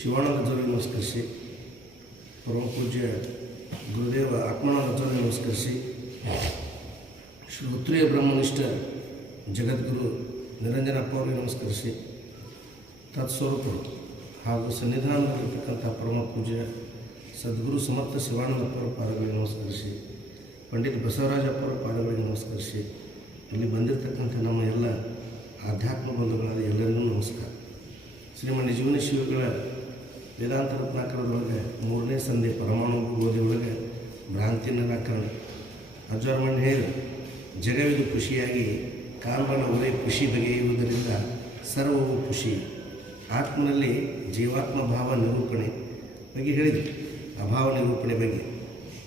ಶಿವಾನಂದರಿಗೆ ನಮಸ್ಕರಿಸಿ, ಪರಮ ಪೂಜ್ಯ ಗುರುದೇವ ಆತ್ಮಾನಂದರಿಗೆ ನಮಸ್ಕರಿಸಿ, ಶ್ರೋತ್ರಿಯ ಬ್ರಹ್ಮನಿಷ್ಠ ಜಗದ್ಗುರು ನಿರಂಜನಪ್ಪ ಅವರಿಗೆ ನಮಸ್ಕರಿಸಿ, ತತ್ಸ್ವರೂಪರು ಹಾಗೂ ಸನ್ನಿಧಾನದಲ್ಲಿರ್ತಕ್ಕಂಥ ಪರಮ ಪೂಜ್ಯ ಸದ್ಗುರು ಸಮರ್ಥ ಶಿವಾನಂದಪ್ಪರ ಪಾದಗಳಿಗೆ ನಮಸ್ಕರಿಸಿ, ಪಂಡಿತ ಬಸವರಾಜಪ್ಪರ ಪಾದಗಳಿಗೆ ನಮಸ್ಕರಿಸಿ, ಇಲ್ಲಿ ಬಂದಿರತಕ್ಕಂಥ ನಮ್ಮ ಎಲ್ಲ ಆಧ್ಯಾತ್ಮ ಬಂಧುಗಳಾದ ಎಲ್ಲರಿಗೂ ನಮಸ್ಕಾರ. ಶ್ರೀಮನ್ ಜೀವನ ಶಿವಗಳ ವೇದಾಂತ ರತ್ನಾಕರದೊಳಗೆ 3ನೇ ಸಂಧಿ ಪರಮಾಣು ಓದಿಯೊಳಗೆ ಭ್ರಾಂತಿ ನಿರಾಕರಣ ಅಜ್ವರ್ಮಣ್ ಹೇಳಿ ಜಗವಿದು ಖುಷಿಯಾಗಿ ಕಾಂಬನ ಒರೆ ಖುಷಿ ಬಗೆಯುವುದರಿಂದ ಸರ್ವವು ಖುಷಿ. ಆತ್ಮನಲ್ಲಿ ಜೀವಾತ್ಮ ಭಾವ ನಿರೂಪಣೆ ಬಗ್ಗೆ ಹೇಳಿದರು. ಅಭಾವ ನಿರೂಪಣೆ ಬಗ್ಗೆ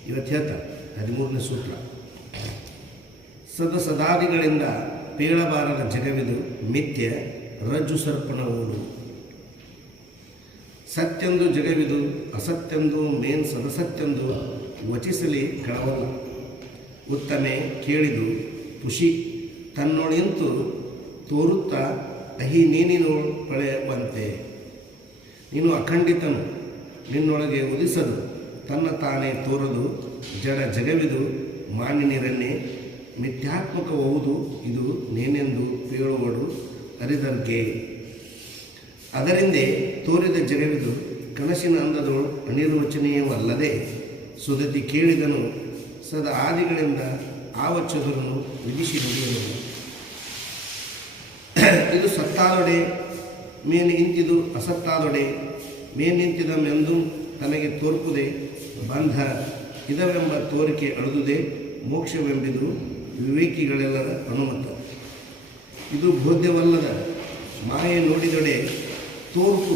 ಇವತ್ತು ಹೇಳ್ತಾರೆ 13ನೇ ಸೂತ್ರ. ಸದಾದಿಗಳಿಂದ ಪೇಳಬಾರದ ಜಗವಿದು ಮಿಥ್ಯ ರಜ್ಜು ಸರ್ಪಣ ಓಡು. ಸತ್ಯಂದು ಜಗವಿದು ಅಸತ್ಯಂದು ಮೇನ್ ಸದಸತ್ಯಂದು ವಚಿಸಲಿ ಕಳವಲ್ಲ. ಉತ್ತಮೆ ಕೇಳಿದು ಖುಷಿ ತನ್ನೊಳಿಂತು ತೋರುತ್ತಾ ಅಹಿ ನೀನಿನೋ ಪಳೆಯುವಂತೆ. ನೀನು ಅಖಂಡಿತನು ನಿನ್ನೊಳಗೆ ಉದಿಸದು ತನ್ನ ತಾನೇ ತೋರದು. ಜಡ ಜಗವಿದು ಮಾನಿನಿರನ್ನೇ ಮಿಥ್ಯಾತ್ಮಕವವುದು ಇದು ನೇನೆಂದು ಪೇಳುವಡು ಅರಿದರ್ಗೆ. ಅದರಿಂದೇ ತೋರಿದ ಜಗವಿದು ಕನಸಿನ ಅಂದದಳು ಅನಿರ್ವಚನೀಯವಲ್ಲದೆ ಸುದತಿ ಕೇಳಿದನು ಸದ ಆದಿಗಳಿಂದ ಆವಚ್ಚದರನ್ನು ವಿಧಿಸಿ ನುಡಿಯಲು. ಇದು ಸತ್ತಾದೊಡೆ ಮೇನ್ ಇಂತಿದು ಅಸತ್ತಾದೊಡೆ ಮೇನ್ ನಿಂತಿದಮೆಂದು ತನಗೆ ತೋರ್ಪುದೆ ಬಂಧ ಇದವೆಂಬ ತೋರಿಕೆ ಅಳುದುದೇ ಮೋಕ್ಷವೆಂಬುದು ವಿವೇಕಿಗಳೆಲ್ಲರ ಅನುಮತ. ಇದು ಬೋಧ್ಯವಲ್ಲದ ಮಾಯೆ ನೋಡಿದೊಡೆ ತೋರ್ಪು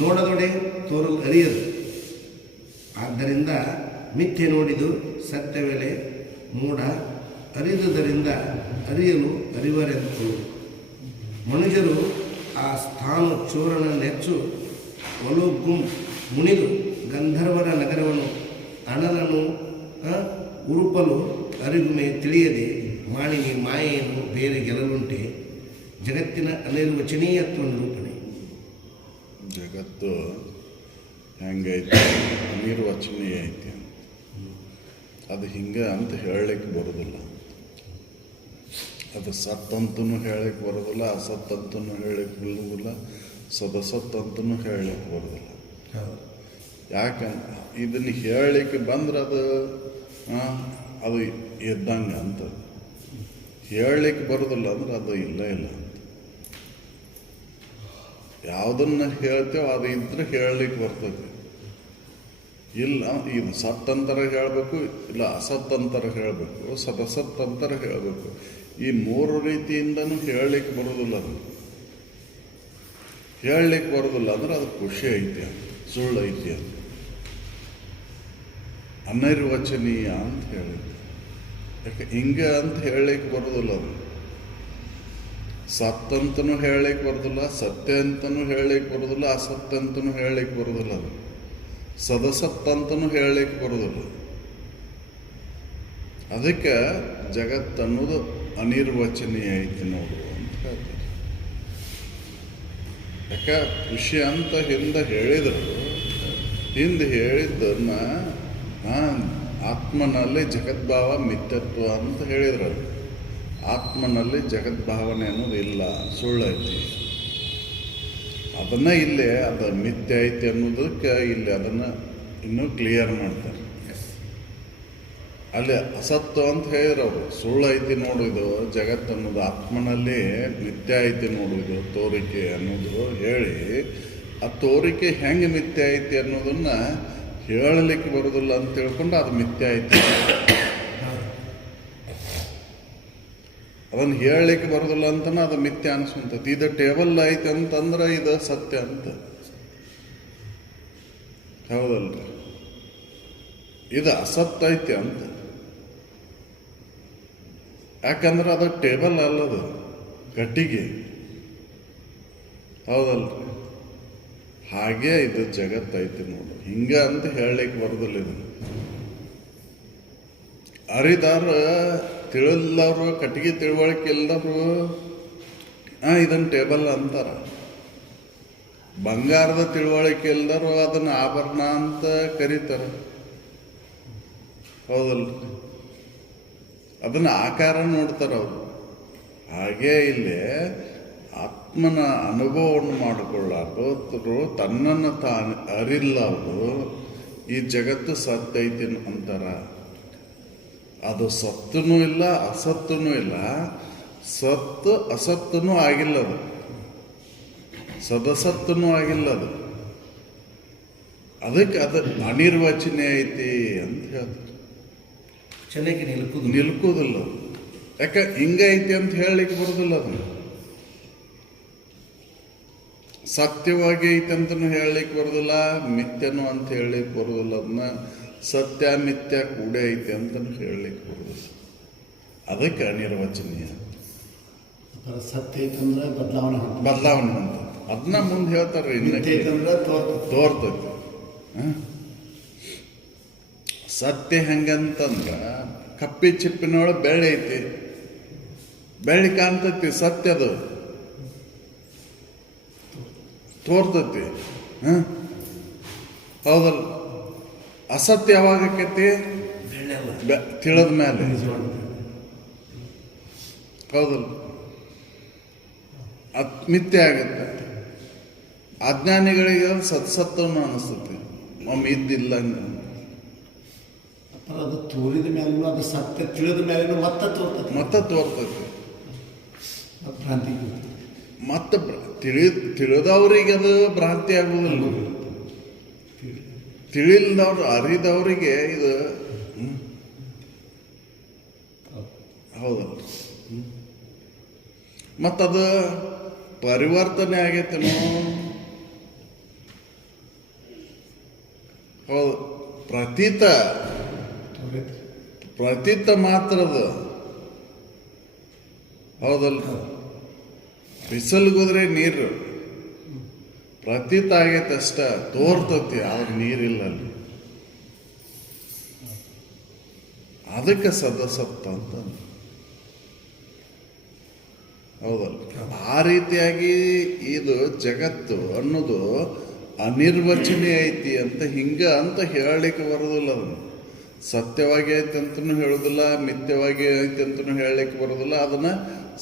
ನೋಡದೊಡೆ ತೋರಲು ಅರಿಯದು. ಆದ್ದರಿಂದ ಮಿಥ್ಯೆ ನೋಡಿದು ಸತ್ಯವೆಲೆ ಮೂಢ ಅರಿದುದರಿಂದ ಅರಿಯಲು ಅರಿವರೆಂತು. ಮನುಜರು ಆ ಸ್ಥಾನ ಚೋರನ ನೆಚ್ಚು ಒಲುಗುಂ ಮುಣಿದು ಗಂಧರ್ವರ ನಗರವನ್ನು ಅಣನನು ಉರುಪಲು ಅರಿಗುಮೆ ತಿಳಿಯದೆ ಮಾಣಿನಿ ಮಾಯೆಯನ್ನು ಬೇರೆ ಗೆಲ್ಲಲುಂಟೆ. ಜಗತ್ತಿನ ಅನಿರ್ವಚನೀಯತ್ವ ನಿರೂಪಣೆ. ಜಗತ್ತು ಹೆಂಗೈತಿ ಅನಿರ್ವಚನೀಯ ಐತಿ, ಅದು ಹಿಂಗೆ ಅಂತ ಹೇಳಲಿಕ್ಕೆ ಬರೋದಿಲ್ಲ. ಅದು ಸತ್ತಂತೂ ಹೇಳಲಿಕ್ಕೆ ಬರೋದಿಲ್ಲ, ಅಸತ್ತಂತೂ ಹೇಳಲಿಕ್ಕೆ ಬರೋದಿಲ್ಲ, ಸದಸತ್ತಂತೂ ಹೇಳಲಿಕ್ಕೆ ಬರೋದಿಲ್ಲ. ಯಾಕಂತ ಇದನ್ನು ಹೇಳಲಿಕ್ಕೆ ಬಂದ್ರೆ ಅದು ಇದ್ದಂಗೆ ಅಂತ. ಹೇಳಲಿಕ್ಕೆ ಬರೋದಿಲ್ಲ ಅಂದ್ರೆ ಅದು ಇಲ್ಲ ಅಂತ. ಯಾವುದನ್ನು ಹೇಳ್ತೇವೆ ಅದು ಇದ್ರೆ ಹೇಳಲಿಕ್ಕೆ ಬರ್ತದೆ. ಇಲ್ಲ ಇದು ಸತ್ತಂತರ ಹೇಳಬೇಕು, ಇಲ್ಲ ಅಸತ್ತಂತರ ಹೇಳಬೇಕು, ಸದಸತ್ತಂತರ ಹೇಳಬೇಕು. ಈ 3 ರೀತಿಯಿಂದನೂ ಹೇಳಲಿಕ್ಕೆ ಬರೋದಿಲ್ಲ. ಅದು ಹೇಳಲಿಕ್ಕೆ ಬರೋದಿಲ್ಲ ಅಂದ್ರೆ ಅದು ಖುಷಿ ಐತಿ ಅಂತ, ಸುಳ್ಳು ಐತಿ ಅಂತ, ಅನಿರ್ವಚನೀಯ ಅಂತ ಹೇಳಿದ್ದೆ. ಯಾಕೆ ಹಿಂಗೆ ಅಂತ ಹೇಳಲಿಕ್ಕೆ ಬರೋದಿಲ್ಲ. ಅದು ಸತ್ತಂತನೂ ಹೇಳಲಿಕ್ಕೆ ಬರೋದಿಲ್ಲ, ಸತ್ಯ ಅಂತನೂ ಹೇಳಲಿಕ್ಕೆ ಬರೋದಿಲ್ಲ, ಅಸತ್ಯ ಅಂತನೂ ಹೇಳಲಿಕ್ಕೆ ಬರೋದಿಲ್ಲ. ಅದು ಸದಸತ್ತಂತನೂ ಹೇಳಲಿಕ್ಕೆ ಬರೋದಿಲ್ಲ. ಅದಕ್ಕೆ ಜಗತ್ತನ್ನೋದು ಅನಿರ್ವಚನೀಯ ಐತಿ ನೋಡು ಅಂತ ಹೇಳ್ತಾರೆ. ಯಾಕೆ ಖುಷಿ ಅಂತ ಹಿಂದೆ ಹೇಳಿದರು. ಹಿಂದೆ ಹೇಳಿದ್ದನ್ನ ಆತ್ಮನಲ್ಲಿ ಜಗದ್ಭಾವ ಮಿಥ್ಯತ್ವ ಅಂತ ಹೇಳಿದ್ರು. ಆತ್ಮನಲ್ಲಿ ಜಗದ್ಭಾವನೆ ಅನ್ನೋದು ಇಲ್ಲ, ಸುಳ್ಳೈತಿ. ಅದನ್ನು ಇಲ್ಲೇ ಅದು ಮಿಥ್ಯ ಐತಿ ಅನ್ನೋದಕ್ಕೆ ಇಲ್ಲಿ ಅದನ್ನು ಇನ್ನೂ ಕ್ಲಿಯರ್ ಮಾಡ್ತಾರೆ. ಅಲ್ಲಿ ಅಸತ್ತು ಅಂತ ಹೇಳಿದ್ರು ಅವರು. ಸುಳ್ಳು ಐತಿ ನೋಡು ಇದು ಜಗತ್ತು ಅನ್ನೋದು, ಆತ್ಮನಲ್ಲಿ ಮಿಥ್ಯ ಐತಿ ನೋಡು ಇದು ತೋರಿಕೆ ಅನ್ನೋದು ಹೇಳಿ, ಆ ತೋರಿಕೆ ಹೆಂಗೆ ಮಿಥ್ಯ ಐತಿ ಅನ್ನೋದನ್ನು ಹೇಳಲಿಕ್ಕೆ ಬರೋದಿಲ್ಲ ಅಂತ ತಿಳ್ಕೊಂಡು ಅದು ಮಿಥ್ಯ ಐತಿ. ಅದನ್ನು ಹೇಳಲಿಕ್ಕೆ ಬರೋದಿಲ್ಲ ಅಂತನ ಅದು ಮಿಥ್ಯ ಅನಿಸುವಂಥದ್ದು. ಇದು ಟೇಬಲ್ ಐತೆ ಅಂತಂದ್ರೆ ಇದು ಸತ್ಯ ಅಂತ, ಹೌದಲ್ರಿ? ಇದು ಅಸತ್ಯ ಐತಿ ಅಂತ. ಯಾಕಂದ್ರೆ ಅದು ಟೇಬಲ್ ಅಲ್ಲದು, ಕಟ್ಟಿಗೆ, ಹೌದಲ್ರಿ? ಹಾಗೆ ಇದು ಜಗತ್ತೈತಿ ನೋಡು. ಹಿಂಗ ಅಂತ ಹೇಳಲಿಕ್ಕೆ ಬರೋದಿಲ್ಲ. ಇದನ್ನು ಅರಿದಾರ ತಿಳಿಲ್ಲವರು, ಕಟ್ಟಿಗೆ ತಿಳುವಳಿಕೆ ಇಲ್ಲದವರು ಇದನ್ನು ಟೇಬಲ್ ಅಂತಾರ. ಬಂಗಾರದ ತಿಳುವಳಿಕೆ ಇಲ್ದರು ಅದನ್ನು ಆಭರಣ ಅಂತ ಕರೀತಾರೆ, ಹೌದಲ್ಲ? ಅದನ್ನು ಆಕಾರ ನೋಡ್ತಾರೆ ಅವರು. ಹಾಗೇ ಇಲ್ಲಿ ಆತ್ಮನ ಅನುಭವವನ್ನು ಮಾಡಿಕೊಳ್ಳಾರ್ದು ತನ್ನನ್ನು ತಾನು ಅರಿಲಾರ್ದು ಈ ಜಗತ್ತು ಸತ್ಯ ಐತಿ ಅಂತಾರ. ಅದು ಸತ್ತೂ ಇಲ್ಲ, ಅಸತ್ತೂ ಇಲ್ಲ, ಸತ್ತು ಅಸತ್ತೂ ಆಗಿಲ್ಲ, ಅದು ಸದಸತ್ತೂ ಆಗಿಲ್ಲ. ಅದು ಅದಕ್ಕೆ ಅದು ಅನಿರ್ವಚನೆ ಐತಿ ಅಂತ ಹೇಳ್ತಾರೆ. ಚೆನ್ನಾಗಿ ನಿಲ್ಕುದಿಲ್ಲ. ಯಾಕೆ ಹಿಂಗೈತಿ ಅಂತ ಹೇಳಲಿಕ್ಕೆ ಬರೋದಿಲ್ಲ. ಅದನ್ನು ಸತ್ಯವಾಗಿ ಐತೆ ಅಂತನೂ ಹೇಳಲಿಕ್ಕೆ ಬರೋದಿಲ್ಲ, ಮಿಥ್ಯನು ಅಂತ ಹೇಳಲಿಕ್ಕೆ ಬರೋದಿಲ್ಲ. ಅದನ್ನ ಸತ್ಯ ಮಿಥ್ಯ ಕೂಡ ಐತೆ ಅಂತನೂ ಹೇಳಲಿಕ್ಕೆ ಬರೋದಿಲ್ಲ. ಅದಕ್ಕೆ ಅನಿರ್ವಚನೀಯ. ಸತ್ಯ ಐತಂದ್ರೆ ಬದಲಾವಣೆ ಅಂತ ಅದನ್ನ ಮುಂದೆ ಹೇಳ್ತಾರೆ. ತೋರ್ತೈತಿ. ಸತ್ಯ ಹೆಂಗಂತಂದ್ರ ಕಪ್ಪಿ ಚಿಪ್ಪಿನೊಳಗೆ ಬೆಳ್ಳಿ ಐತಿ, ಬೆಳ್ಳಿ ಕಾಣ್ತೈತಿ, ಸತ್ಯ ಅದು ತೋರ್ತೈತಿ. ಹೌದಲ್ಲ? ಅಸತ್ಯ ಯಾವಾಗ ಆಕೈತಿ? ತಿಳಿದ ಮೇಲೆ. ಹೌದಲ್ಲ? ಮಿಥ್ಯೆ ಆಗತ್ತೆ. ಅಜ್ಞಾನಿಗಳಿಗೆ ಸತ್ಸತ್ತವನ್ನು ಅನಿಸ್ತೈತಿ, ಒಮ್ಮೆ ಇದ್ದಿಲ್ಲ. ಅದು ತೋರಿದ ಮೇಲೂ ಅದು ಸತ್ಯ ತಿಳಿದ ಮೇಲೂ ಮತ್ತೆ ತೋರ್ತೈತಿ. ಭ್ರಾಂತಿ ಮತ್ತೆ ತಿಳಿದವರಿಗೆ ಅದು ಭ್ರಾಂತಿ ಆಗುವುದಿಲ್ಲ. ತಿಳಿಲ್ದವ್ರು ಅರಿದವರಿಗೆ ಇದು ಹೌದಲ್ಲ? ಮತ್ತದು ಪರಿವರ್ತನೆ ಆಗೈತೇನೋ? ಹೌದು. ಪ್ರತೀತ ಮಾತ್ರ ಅದು, ಹೌದಲ್ಲ? ಬಿಸಿಲ್ಗೋದ್ರೆ ನೀರು ಪ್ರತೀತ ಆಗೈತೆ ಅಷ್ಟ, ತೋರ್ತತಿ, ಆದ್ರೆ ನೀರಿಲ್ಲ ಅಲ್ಲಿ. ಅದಕ್ಕೆ ಸದಸತ್ತ ಅಂತ. ಹೌದಲ್ಲ? ಆ ರೀತಿಯಾಗಿ ಇದು ಜಗತ್ತು ಅನ್ನೋದು ಅನಿರ್ವಚನೆ ಐತಿ ಅಂತ ಅಂತ ಹೇಳಲಿಕ್ಕೆ ಬರೋದಿಲ್ಲ. ಅದನ್ನು ಸತ್ಯವಾಗಿ ಐತಿ ಅಂತನೂ ಹೇಳೋದಿಲ್ಲ, ಮಿಥ್ಯವಾಗಿ ಐತಿ ಅಂತನೂ ಹೇಳಲಿಕ್ಕೆ ಬರೋದಿಲ್ಲ, ಅದನ್ನ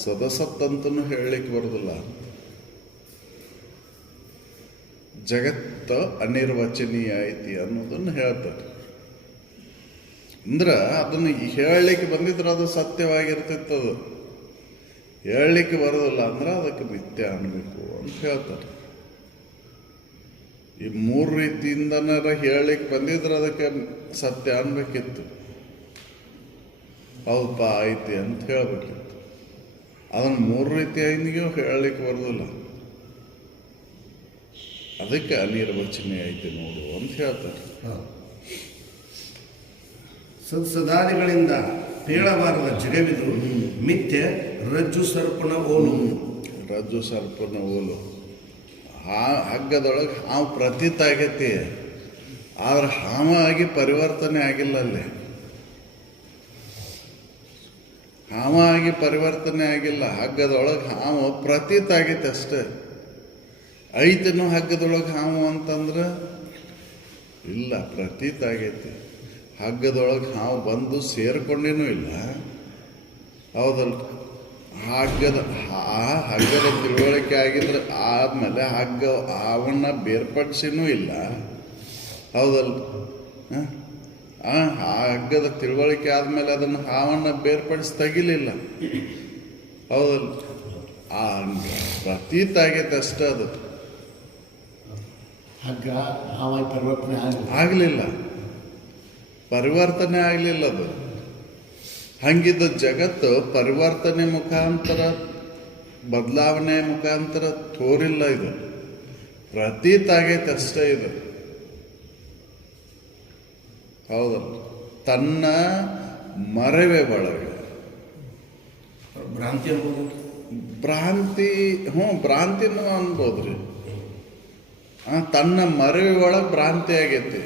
ಸದಸತ್ತಂತನೂ ಹೇಳಲಿಕ್ಕೆ ಬರೋದಿಲ್ಲ. ಜಗತ್ತು ಅನಿರ್ವಚನೀಯ ಐತಿ ಅನ್ನೋದನ್ನು ಹೇಳ್ತಾರೆ. ಅಂದ್ರೆ ಅದನ್ನು ಹೇಳಲಿಕ್ಕೆ ಬಂದಿದ್ರೆ ಅದು ಸತ್ಯವಾಗಿರ್ತಿತ್ತದು. ಹೇಳಲಿಕ್ಕೆ ಬರೋದಿಲ್ಲ ಅಂದ್ರೆ ಅದಕ್ಕೆ ಮಿಥ್ಯ ಅನ್ಬೇಕು ಅಂತ ಹೇಳ್ತಾರೆ. ಈ ಮೂರು ರೀತಿಯಿಂದನಾರ ಹೇಳಲಿಕ್ಕೆ ಬಂದಿದ್ರೆ ಅದಕ್ಕೆ ಸತ್ಯ ಅನ್ಬೇಕಿತ್ತು, ಹೌದಪ್ಪ ಐತಿ ಅಂತ ಹೇಳ್ಬೇಕಿತ್ತು. ಅದನ್ನು ಮೂರು ರೀತಿಯಾಗಿಯೂ ಹೇಳಲಿಕ್ಕೆ ಬರೋದಿಲ್ಲ. ಅದಕ್ಕೆ ಅನಿರ್ವಚನೆ ಐತಿ ನೋಡು ಅಂತ ಹೇಳ್ತಾರೆ. ಸದಾದಿಗಳಿಂದ ಪೇಳಬಾರದ ಜಗವಿದು ಮಿಥ್ಯ ರಜ್ಜು ಸರ್ಪಣ ಓಲು. ರಜ್ಜು ಸರ್ಪನ ಓಲು. ಹಗ್ಗದೊಳಗೆ ಹಾವು ಪ್ರತೀತ ಆಗೈತಿ, ಆದ್ರೆ ಹಾವ ಆಗಿ ಪರಿವರ್ತನೆ ಆಗಿಲ್ಲ. ಅಲ್ಲಿ ಹಾವ ಆಗಿ ಪರಿವರ್ತನೆ ಆಗಿಲ್ಲ. ಹಗ್ಗದೊಳಗೆ ಹಾವು ಪ್ರತೀತ ಆಗೈತೆ ಅಷ್ಟೇ. ಐತೇನೋ ಹಗ್ಗದೊಳಗೆ ಹಾವು ಅಂತಂದ್ರೆ ಇಲ್ಲ, ಪ್ರತೀತ ಆಗೈತಿ. ಹಗ್ಗದೊಳಗೆ ಹಾವು ಬಂದು ಸೇರ್ಕೊಂಡೇನೂ ಇಲ್ಲ, ಹೌದಲ್ಲ? ಹಗ್ಗದ ತಿಳುವಳಿಕೆ ಆಗಿದ್ರೆ ಆದ್ಮೇಲೆ ಹಾವನ್ನ ಬೇರ್ಪಡಿಸಿನೂ ಇಲ್ಲ, ಹೌದಲ್ಲ? ಆ ಹಗ್ಗದ ತಿಳುವಳಿಕೆ ಆದ್ಮೇಲೆ ಅದನ್ನು ಹಾವನ್ನ ಬೇರ್ಪಡಿಸಿ ತೆಗಿಲಿಲ್ಲ, ಹೌದಲ್ಲ? ಪ್ರತೀತ ಆಗೈತೆ ಅಷ್ಟೇ. ಅದು ಹಗ್ಗ ಹಾವಾಗಿ ಪರಿವರ್ತನೆ ಆಗಲಿಲ್ಲ, ಪರಿವರ್ತನೆ ಆಗಲಿಲ್ಲ. ಅದು ಹಂಗಿದ್ದ ಜಗತ್ತು ಪರಿವರ್ತನೆ ಮುಖಾಂತರ, ಬದಲಾವಣೆ ಮುಖಾಂತರ ತೋರಿಲ್ಲ. ಇದು ಪ್ರತೀತ ಆಗೈತೆ ಅಷ್ಟೇ. ಇದು ಹೌದಲ್ಲ? ತನ್ನ ಮರೆವೆ ಒಳಗೆ ಭ್ರಾಂತಿ ಅನ್ಬೋದು. ಭ್ರಾಂತಿನೂ ಅನ್ಬೋದ್ರಿ. ತನ್ನ ಮರೆವೆ ಒಳಗೆ ಭ್ರಾಂತಿ ಆಗೈತಿ.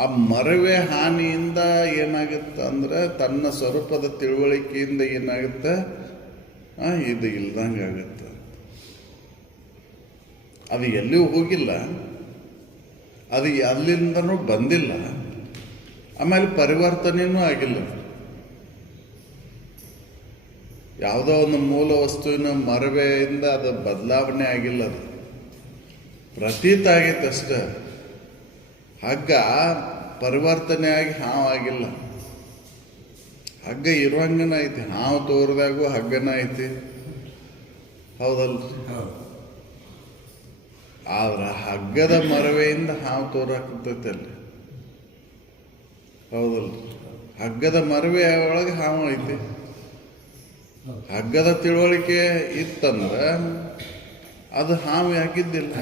ಆ ಮರವೆ ಹಾನಿಯಿಂದ ಏನಾಗುತ್ತೆ ಅಂದ್ರೆ ತನ್ನ ಸ್ವರೂಪದ ತಿಳುವಳಿಕೆಯಿಂದ ಏನಾಗುತ್ತೆ, ಇದು ಇಲ್ದಂಗೆ ಆಗುತ್ತೆ. ಅದು ಎಲ್ಲಿಯೂ ಹೋಗಿಲ್ಲ, ಅದು ಅಲ್ಲಿಂದನೂ ಬಂದಿಲ್ಲ, ಆಮೇಲೆ ಪರಿವರ್ತನೆಯೂ ಆಗಿಲ್ಲ. ಯಾವುದೋ ಒಂದು ಮೂಲ ವಸ್ತುವಿನ ಮರವೆಯಿಂದ ಅದು ಬದಲಾವಣೆ ಆಗಿಲ್ಲ, ಅದು ಪ್ರತೀತ ಆಗೈತೆ ಅಷ್ಟೇ. ಹಗ್ಗ ಪರಿವರ್ತನೆ ಆಗಿ ಹಾವು ಆಗಿಲ್ಲ. ಹಗ್ಗ ಇರುವಂಗನ ಐತಿ, ಹಾವು ತೋರಿದಾಗೂ ಹಗ್ಗನ ಐತಿ, ಹೌದಲ್ರಿ? ಆದ್ರೆ ಹಗ್ಗದ ಮರವೆಯಿಂದ ಹಾವು ತೋರಾಕತೈತೆ ಅಲ್ಲಿ, ಹೌದಲ್ರಿ? ಹಗ್ಗದ ಮರವೆ ಒಳಗೆ ಹಾವು ಐತಿ. ಹಗ್ಗದ ತಿಳುವಳಿಕೆ ಇತ್ತಂದ್ರೆ ಅದು ಹಾವು ಹಾಕಿದ್ದಿಲ್ಲ,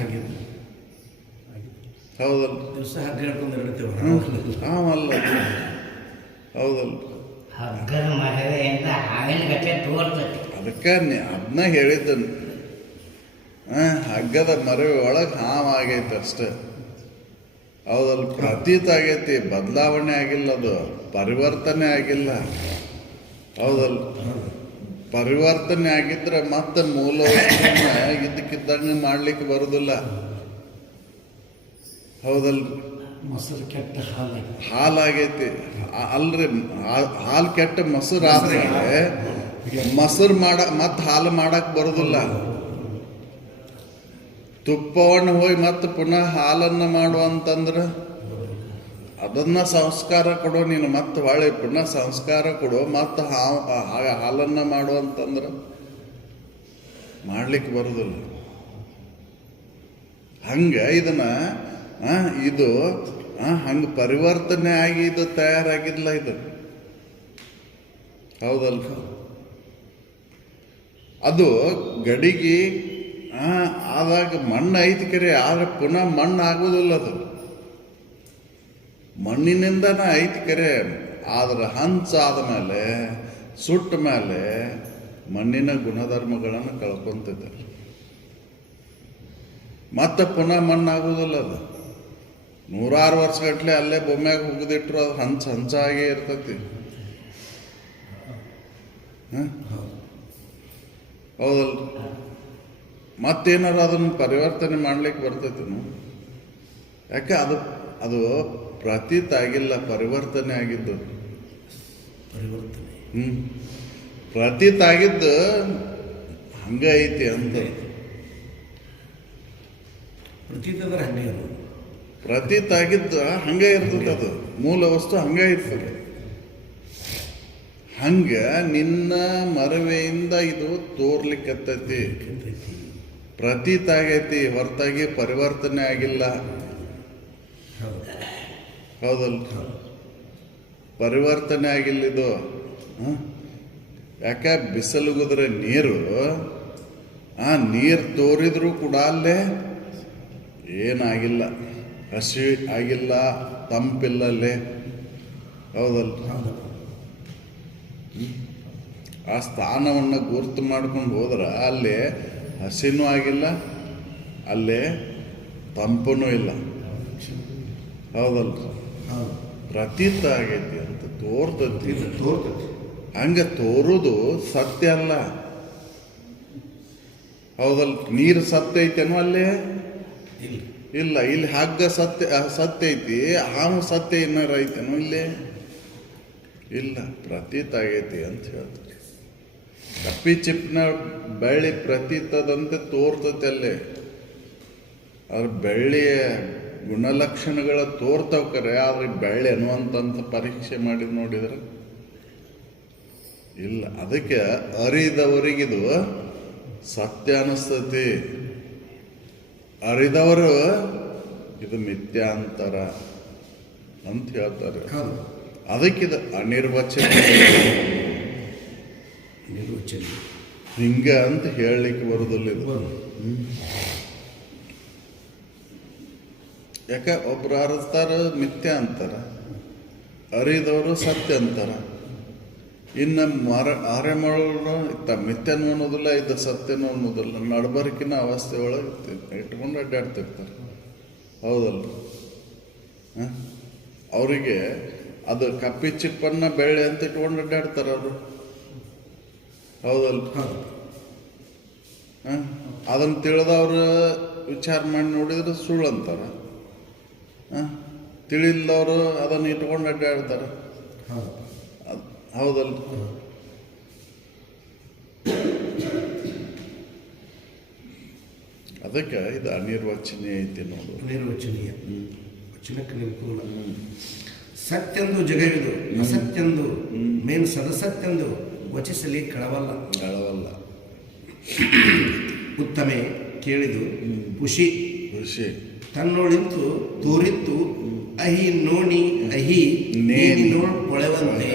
ಹೌದಲ್ಲ? ದಿವಸ ಹಗ್ಗ ಹಿಡ್ಕೊಂಡು ಹಿಡ್ತೇವೆ, ಹಾವಲ್ಲ, ಹೌದಲ್ಲ? ಹಗ್ಗದ ಮರವೆಯಿಂದ ಹಾವಿನ ಗಟ್ಟೆ ತೋರ್ತೈತಿ. ಅದಕ್ಕೆ ಅದನ್ನ ಹೇಳಿದ್ದನು, ಹಗ್ಗದ ಮರವೆ ಒಳಗೆ ಹಾವು ಆಗೈತೆ ಅಷ್ಟೇ, ಹೌದಲ್ಲ? ಪ್ರತೀತ ಆಗೈತಿ, ಬದಲಾವಣೆ ಆಗಿಲ್ಲ, ಅದು ಪರಿವರ್ತನೆ ಆಗಿಲ್ಲ, ಹೌದಲ್ಲ? ಪರಿವರ್ತನೆ ಆಗಿದ್ರೆ ಮತ್ತೆ ಮೂಲ ಇದ್ದಕ್ಕಿದ್ದಂಗೆ ಮಾಡ್ಲಿಕ್ಕೆ ಬರುದಿಲ್ಲ, ಹೌದಲ್ರಿ? ಮೊಸರು ಕೆಟ್ಟ ಹಾಲಾಗಿ ಹಾಲಾಗೈತಿ ಅಲ್ರಿ, ಹಾಲು ಕೆಟ್ಟ ಮೊಸರು ಆದ್ರೆ ಮೊಸರು ಮತ್ತೆ ಹಾಲು ಮಾಡಕ್ ಬರುದಿಲ್ಲ. ತುಪ್ಪವನ್ನು ಹೋಗಿ ಮತ್ತೆ ಪುನಃ ಹಾಲನ್ನ ಮಾಡುವಂತಂದ್ರೆ ಅದನ್ನ ಸಂಸ್ಕಾರ ಕೊಡು, ನೀನು ಮತ್ತೆ ಹೊಳೆ ಪುನಃ ಸಂಸ್ಕಾರ ಕೊಡು, ಮತ್ತೆ ಹಾಲನ್ನ ಮಾಡುವಂತಂದ್ರೆ ಮಾಡ್ಲಿಕ್ಕೆ ಬರುದಿಲ್ಲ. ಹಂಗ ಇದನ್ನ ಇದು ಹಂಗ ಪರಿವರ್ತನೆ ಆಗಿ ಇದು ತಯಾರಾಗಿಲ್ಲ, ಇದು ಹೌದಲ್ಕ? ಅದು ಗಡಿಗೆ ಆದಾಗ ಮಣ್ಣು ಐತಿ ಕರೆ, ಆದ್ರೆ ಪುನಃ ಮಣ್ಣು ಆಗೋದಿಲ್ಲ. ಅದು ಮಣ್ಣಿನಿಂದನ ಐತಿ ಕರೆ, ಆದ್ರೆ ಹಂಚಾದ ಮೇಲೆ ಸುಟ್ಟ ಮೇಲೆ ಮಣ್ಣಿನ ಗುಣಧರ್ಮಗಳನ್ನು ಕಳ್ಕೊಂತೈತೆ, ಮತ್ತೆ ಪುನಃ ಮಣ್ಣು ಆಗೋದಿಲ್ಲ. ಅದು 100 ವರ್ಷಗಟ್ಲೆ ಅಲ್ಲೇ ಬೊಮ್ಮ್ಯಾಗ ಹೋಗದಿಟ್ರು ಅದು ಹಂಚಾಗೇ ಇರ್ತೈತಿ, ಹೌದಲ್ಲ? ಮತ್ತೇನಾರು ಅದನ್ನು ಪರಿವರ್ತನೆ ಮಾಡ್ಲಿಕ್ಕೆ ಬರ್ತೈತಿ? ಯಾಕೆ ಅದು ಪ್ರತೀತ ಆಗಿಲ್ಲ, ಪರಿವರ್ತನೆ ಆಗಿದ್ದು. ಪರಿವರ್ತನೆ ಪ್ರತೀತ ಆಗಿದ್ದು ಹಂಗ ಐತಿ ಅಂತ. ಪ್ರತೀತ ಅಂದ್ರೆ ಹಂಗೆ ಇರೋದು, ಪ್ರತೀತ ಆಗಿದ್ದು ಹಂಗ ಇರ್ತದೆ, ಅದು ಮೂಲ ವಸ್ತು ಹಂಗ ಇರ್ತದೆ. ಹಂಗ ನಿನ್ನ ಮರವೆಯಿಂದ ಇದು ತೋರ್ಲಿಕ್ಕತ್ತೈತಿ, ಪ್ರತೀತ ಆಗೈತಿ, ಹೊರತಾಗಿ ಪರಿವರ್ತನೆ ಆಗಿಲ್ಲ, ಹೌದಲ್ಲ? ಪರಿವರ್ತನೆ ಆಗಿಲ್ಲ ಇದು. ಯಾಕೆ ಬಿಸಿಲುಗುದ್ರೆ ನೀರು, ನೀರು ತೋರಿದ್ರು ಕೂಡ ಅಲ್ಲೇ ಏನಾಗಿಲ್ಲ, ಹಸಿ ಆಗಿಲ್ಲ, ತಂಪಿಲ್ಲಲ್ಲೇ, ಹೌದಲ್ಲ? ಆ ಸ್ಥಾನವನ್ನು ಗುರುತು ಮಾಡ್ಕೊಂಡು ಹೋದ್ರೆ ಅಲ್ಲೇ ಹಸಿನೂ ಆಗಿಲ್ಲ, ಅಲ್ಲೇ ತಂಪನೂ ಇಲ್ಲ, ಹೌದಲ್ಲ? ಪ್ರತೀತ ಆಗೈತಿ ಅಂತ ತೋರ್ತೈತಿ. ಹಂಗ ತೋರುದು ಸತ್ಯ ಅಲ್ಲ, ಹೌದಲ್ಲ? ನೀರು ಸತ್ಯ ಐತೇನೋ ಅಲ್ಲೇ? ಇಲ್ಲ. ಇಲ್ಲಿ ಹಗ್ಗ ಸತ್ಯ ಐತಿ, ಹಾವು ಸತ್ಯ ಏನಾರ ಐತೇನೋ ಇಲ್ಲೇ? ಇಲ್ಲ, ಪ್ರತೀತ ಆಗೈತಿ ಅಂತ ಹೇಳ್ತಾರೆ. ಕಪ್ಪಿ ಚಿಪ್ನ ಬೆಳ್ಳಿ ಪ್ರತೀತದಂತೆ ತೋರ್ತೈತೆ ಅಲ್ಲೇ, ಅವ್ರ ಬೆಳ್ಳಿಯ ಗುಣಲಕ್ಷಣಗಳ ತೋರ್ತಾವ ಕರೆ, ಆದ್ರೆ ಬೆಳ್ಳಿ ಅನ್ನುವಂತ ಪರೀಕ್ಷೆ ಮಾಡಿ ನೋಡಿದ್ರೆ ಇಲ್ಲ. ಅದಕ್ಕೆ ಅರಿದವರಿಗಿದು ಸತ್ಯ ಅನಿಸ್ತತಿ, ಅರಿದವರು ಇದು ಮಿಥ್ಯಾಂತರ ಅಂತ ಹೇಳ್ತಾರೆ. ಅದಕ್ಕಿದು ಅನಿರ್ವಚನ ಹಿಂಗ ಅಂತ ಹೇಳಲಿಕ್ಕೆ ಬರುದಿಲ್ಲ ಇದು. ಯಾಕೆ ಒಬ್ರು ಅರ್ತಾರ ಮಿಥ್ಯ ಅಂತಾರ, ಅರಿದವರು ಸತ್ಯ ಅಂತಾರ. ಇನ್ನು ಆರ್ಯಮಳರು ಇತ್ತ ಮಿಥ್ಯನೂ ಅನ್ನೋದಿಲ್ಲ, ಇದು ಸತ್ಯನೂ ಅನ್ನೋದಿಲ್ಲ, ನಡಬರ್ಕಿನ ಅವಸ್ಥೆ ಒಳಗೆ ಇಟ್ಕೊಂಡು ಅಡ್ಡಾಡ್ತಿರ್ತಾರೆ, ಹೌದಲ್ಲ? ಅವರಿಗೆ ಅದು ಕಪ್ಪಿ ಚಿಪ್ಪನ್ನ ಬೆಳ್ಳಿ ಅಂತ ಇಟ್ಕೊಂಡು ಅಡ್ಡಾಡ್ತಾರೆ ಅವರು, ಹೌದಲ್ಲ? ಅದನ್ನು ತಿಳಿದವ್ರು ವಿಚಾರ ಮಾಡಿ ನೋಡಿದ್ರೆ ಸುಳ್ಳು ಅಂತಾರ. ತಿಳಿದವರು ಅದನ್ನು ಇಟ್ಕೊಂಡು ಅಡ್ಡಾಡ್ತಾರೆ. ಹೌದು. ಹೌದಲ್ಲ? ಅದಕ್ಕೆ ಇದು ಅನಿರ್ವಚನೀಯ ಐತಿ ನೋಡು. ಅನಿರ್ವಚನೀಯ ವಚನಕ್ಕೆ ನಿಲ್ಕೂಲ. ಸತ್ಯಂದು ಜಗವಿದು ಅಸತ್ಯಂದು ಮೇನ್ ಸದಸತ್ಯಂದು ವಚಿಸಲಿ ಕಳವಲ್ಲ. ಉತ್ತಮೆ ಕೇಳಿದು ಖುಷಿ ತನ್ನೋಳಿಂತು ತೋರಿತ್ತು ಅಹಿ ನೋಣಿ ಅಹಿ ನೇಣಿ ನೋಡ್ ಕೊಳೆವಂತೆ.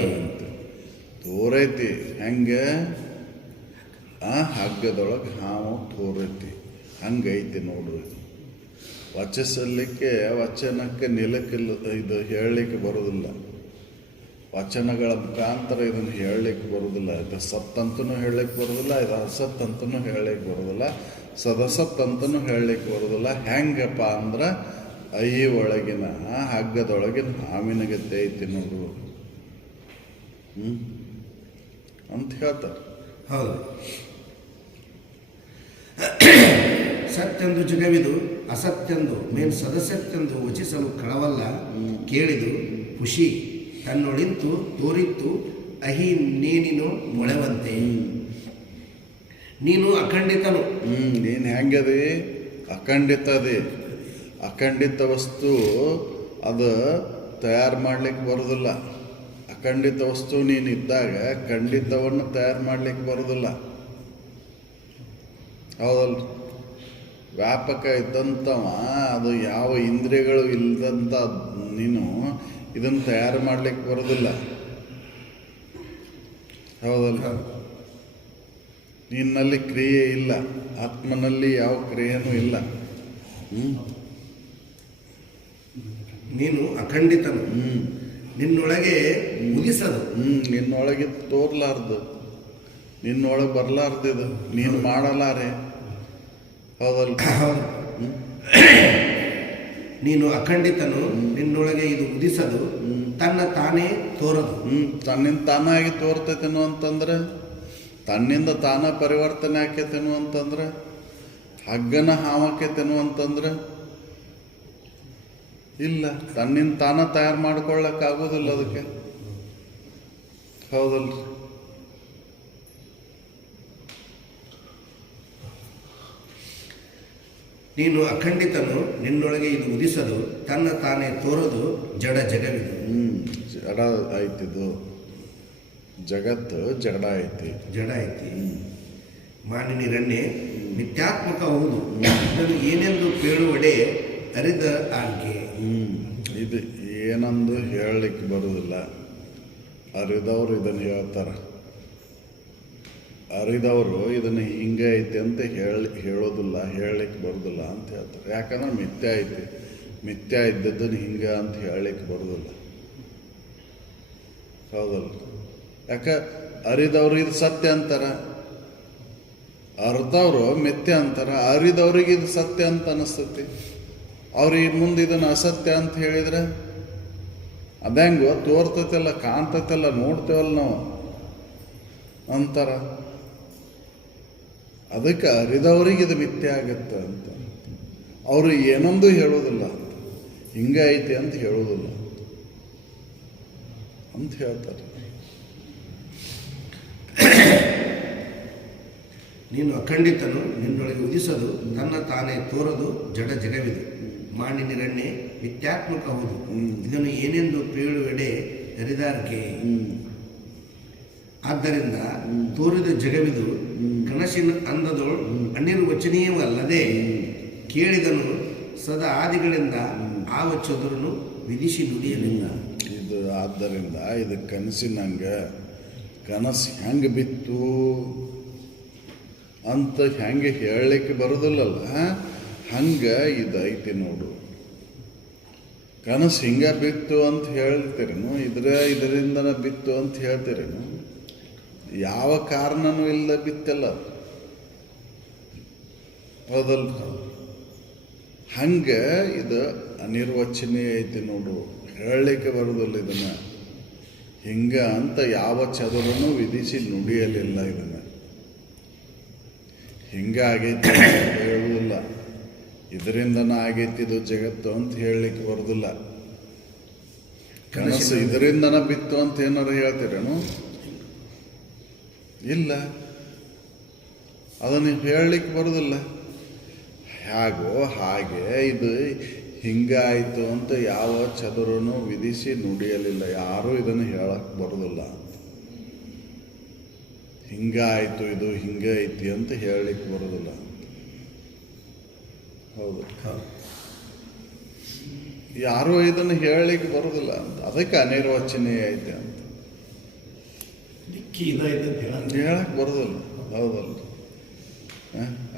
ತೋರೈತಿ ಹೆಂಗೆ ಆ ಹಗ್ಗದೊಳಗೆ ಹಾವು ತೋರೈತಿ, ಹಂಗೈತಿ ನೋಡು. ವಚಿಸಲಿಕ್ಕೆ ವಚನಕ್ಕೆ ನಿಲಕ್ಕಿಲ್ಲ, ಇದು ಹೇಳಲಿಕ್ಕೆ ಬರೋದಿಲ್ಲ. ವಚನಗಳ ಮುಖಾಂತರ ಇದನ್ನು ಹೇಳಲಿಕ್ಕೆ ಬರೋದಿಲ್ಲ. ಇದು ಸತ್ತಂತನೂ ಹೇಳಲಿಕ್ಕೆ ಬರೋದಿಲ್ಲ, ಇದು ಅಸತ್ತಂತನೂ ಹೇಳಲಿಕ್ಕೆ ಬರೋದಿಲ್ಲ, ಸದಸತ್ತಂತನೂ ಹೇಳಲಿಕ್ಕೆ ಬರೋದಿಲ್ಲ. ಹೆಂಗಪ್ಪ ಅಂದ್ರೆ ಅಯ್ಯ ಒಳಗಿನ ಹಗ್ಗದೊಳಗಿನ ಹಾವಿನ ಗತೆ ಐತಿ ನೋಡು ಅಂತ ಹೇಳ್ತಾರೆ. ಹೌದು. ಸತ್ಯಂದು ಜಗವಿದು ಅಸತ್ಯಂದು ಮೇನ್ ಸದಸತ್ಯಂದು ವಚಿಸಲು ಕಳವಲ್ಲ. ಕೇಳಿದು ಖುಷಿ ತನ್ನೊಳಿಂತು ತೋರಿತ್ತು ಅಹಿ ನೇನಿನೋ ಮೊಳೆವಂತೆ. ನೀನು ಅಖಂಡಿತನು. ನೀನು ಹೆಂಗದೆ? ಅಖಂಡಿತದೆ. ಅಖಂಡಿತ ವಸ್ತು ಅದು ತಯಾರು ಮಾಡ್ಲಿಕ್ಕೆ ಬರೋದಿಲ್ಲ. ಅಖಂಡಿತ ವಸ್ತು ನೀನಿದ್ದಾಗ ಖಂಡಿತವನ್ನು ತಯಾರು ಮಾಡ್ಲಿಕ್ಕೆ ಬರೋದಿಲ್ಲ. ಹೌದಲ್ಲ? ವ್ಯಾಪಕ ಇದ್ದಂಥವ ಅದು ಯಾವ ಇಂದ್ರಿಯಗಳು ಇಲ್ಲದಂಥ ನೀನು ಇದನ್ನು ತಯಾರು ಮಾಡ್ಲಿಕ್ಕೆ ಬರೋದಿಲ್ಲ. ಹೌದಲ್ಲ? ನಿನ್ನಲ್ಲಿ ಕ್ರಿಯೆ ಇಲ್ಲ, ಆತ್ಮನಲ್ಲಿ ಯಾವ ಕ್ರಿಯೆನೂ ಇಲ್ಲ. ನೀನು ಅಖಂಡಿತನು. ನಿನ್ನೊಳಗೆ ಉದಿಸದು. ನಿನ್ನೊಳಗೆ ತೋರ್ಲಾರ್ದು, ನಿನ್ನೊಳಗೆ ಬರಲಾರ್ದಿದು, ನೀನು ಮಾಡಲಾರೆ. ಹೌದಲ್ಲ? ನೀನು ಅಖಂಡಿತನು. ನಿನ್ನೊಳಗೆ ಇದು ಉದಿಸದು, ತನ್ನ ತಾನೇ ತೋರದು. ತನ್ನಿಂದ ತಾನಾಗಿ ತೋರ್ತೈತೇನು ಅಂತಂದ್ರೆ, ತನ್ನಿಂದ ತಾನ ಪರಿವರ್ತನೆ ಆಕೈತೇನು ಅಂತಂದ್ರೆ, ಹಗ್ಗನ ಹಾವಾಕೈತೇನು ಅಂತಂದ್ರೆ ಇಲ್ಲ. ತನ್ನಿಂದ ತಾನ ತಯಾರು ಮಾಡ್ಕೊಳ್ಳೋಕ್ಕಾಗೋದಿಲ್ಲ ಅದಕ್ಕೆ. ಹೌದಲ್ರಿ? ನೀನು ಅಖಂಡಿತನು. ನಿನ್ನೊಳಗೆ ಇದು ಉದಿಸದು, ತನ್ನ ತಾನೇ ತೋರದು. ಜಡ ಜಗವಿದು. ಜಡ ಆಯ್ತಿದು. ಜಗತ್ತು ಜಡ ಐತಿ, ಜಡ ಐತಿ. ಮಾನಿನಿರನ್ನೇ ಮಿಥ್ಯಾತ್ಮಕ ಹೌದು. ಇದನ್ನು ಏನೆಂದು ಕೇಳುವಡೆ ಅರಿದ ಆಜ್ಞೆ. ಇದು ಏನಂದು ಹೇಳಲಿಕ್ಕೆ ಬರುವುದಿಲ್ಲ. ಅರಿದವರು ಇದನ್ನು ಹೇಳ್ತಾರೆ. ಅರಿದವರು ಇದನ್ನು ಹಿಂಗೆ ಐತಿ ಅಂತ ಹೇಳೋದಿಲ್ಲ, ಹೇಳಲಿಕ್ಕೆ ಬರೋದಿಲ್ಲ ಅಂತ ಹೇಳ್ತಾರೆ. ಯಾಕಂದ್ರೆ ಮಿಥ್ಯ ಐತಿ. ಮಿಥ್ಯ ಇದ್ದದ್ದನ್ನು ಹಿಂಗೆ ಅಂತ ಹೇಳಲಿಕ್ಕೆ ಬರೋದಿಲ್ಲ. ಹೌದಲ್ಲ? ಯಾಕೆ ಅರಿದವ್ರು ಇದು ಸತ್ಯ ಅಂತಾರೆ, ಅರ್ಧವ್ರು ಮಿಥ್ಯ ಅಂತಾರೆ. ಅರಿದವ್ರಿಗೆ ಇದು ಸತ್ಯ ಅಂತ ಅನಿಸ್ತತಿ. ಅವ್ರಿಗೆ ಮುಂದೆ ಇದನ್ನು ಅಸತ್ಯ ಅಂತ ಹೇಳಿದ್ರೆ ಅದಂಗೋ ತೋರ್ತೈತಲ್ಲ, ಕಾಣ್ತೈತಲ್ಲ, ನೋಡ್ತೇವಲ್ಲ ನಾವು ಅಂತಾರ. ಅದಕ್ಕೆ ಅರಿದವ್ರಿಗೆ ಇದು ಮಿಥ್ಯ ಆಗತ್ತೆ ಅಂತ. ಅವರು ಏನೊಂದು ಹೇಳೋದಿಲ್ಲ, ಹಿಂಗೆ ಐತಿ ಅಂತ ಹೇಳೋದಿಲ್ಲ ಅಂತ ಹೇಳ್ತಾರೆ. ನೀನು ಅಖಂಡಿತನು. ನಿನ್ನೊಳಗೆ ಉದಿಸದು, ತನ್ನ ತಾನೇ ತೋರದು. ಜಡ ಜಗವಿದು. ಮಾನಿನಿರನ್ನೇ ಮಿಥ್ಯಾತ್ಮಕ ಹೌದು. ಇದನ್ನು ಏನೆಂದು ಪೇಳುವೆಡೆ ಹರಿದಾರ್ಕೆ. ಆದ್ದರಿಂದ ತೋರಿದ ಜಗವಿದು ಕನಸಿನ ಅಂದದೊಳು ಅನಿರ್ವಚನೀಯವಲ್ಲದೆ ಕೇಳಿದನು ಸದಾ ಆದಿಗಳಿಂದ ಆವ ಚದುರನು ವಿಧಿಸಿ ನುಡಿಯಲಿಲ್ಲ. ಇದು ಆದ್ದರಿಂದ ಇದು ಕನಸಿನಂಗೆ, ಕನಸು ಹೆಂಗೆ ಬಿತ್ತು ಅಂತ ಹೆಂಗೆ ಹೇಳಲಿಕ್ಕೆ ಬರೋದಿಲ್ಲಲ್ಲ, ಹಂಗೆ ಇದೈತಿ ನೋಡು. ಕನಸು ಹಿಂಗೆ ಬಿತ್ತು ಅಂತ ಹೇಳ್ತೀರೇನು? ಇದರಿಂದ ಬಿತ್ತು ಅಂತ ಹೇಳ್ತೀರೇನು? ಯಾವ ಕಾರಣನೂ ಇಲ್ಲ ಬಿತ್ತಲ್ಲ. ಹೌದಲ್ಲ? ಹಂಗೆ ಇದು ಅನಿರ್ವಚನೀಯ ಐತಿ ನೋಡು. ಹೇಳಲಿಕ್ಕೆ ಬರೋದಿಲ್ಲ ಇದನ್ನು. ಹಿಂಗೆ ಅಂತ ಯಾವ ಚದುರನು ವಿಧಿಸಿ ನುಡಿಯಲಿಲ್ಲ ಇದನ್ನು. ಹಿಂಗಾಗೈತಿ ಅಂತ ಹೇಳುವುದಿಲ್ಲ, ಇದರಿಂದನ ಆಗೈತಿದು ಜಗತ್ತು ಅಂತ ಹೇಳಲಿಕ್ಕೆ ಬರೋದಿಲ್ಲ. ಕನಸು ಇದರಿಂದನ ಬಿತ್ತು ಅಂತ ಏನಾರು ಹೇಳ್ತೀರೇನು? ಇಲ್ಲ, ಅದನ್ನು ಹೇಳಲಿಕ್ಕೆ ಬರೋದಿಲ್ಲ. ಹೇಗೋ ಹಾಗೆ ಇದು ಹಿಂಗಾಯಿತು ಅಂತ ಯಾವ ಚದುರನು ವಿಧಿಸಿ ನುಡಿಯಲಿಲ್ಲ. ಯಾರೂ ಇದನ್ನು ಹೇಳಕ್ಕೆ ಬರೋದಿಲ್ಲ. ಹಿಂಗಾಯಿತು ಇದು ಹಿಂಗೈತಿ ಅಂತ ಹೇಳಲಿಕ್ಕೆ ಬರೋದಿಲ್ಲ. ಹೌದು, ಯಾರೂ ಇದನ್ನು ಹೇಳಲಿಕ್ಕೆ ಬರೋದಿಲ್ಲ ಅಂತ. ಅದಕ್ಕೆ ಅನಿರ್ವಚನೀಯ ಐತೆ ಅಂತ ದಿಕ್ಕಿ ಇದಾಯ್ತು ಅಂತ ಹೇಳಕ್ಕೆ ಬರೋದಿಲ್ಲ. ಹೌದಲ್ಲ,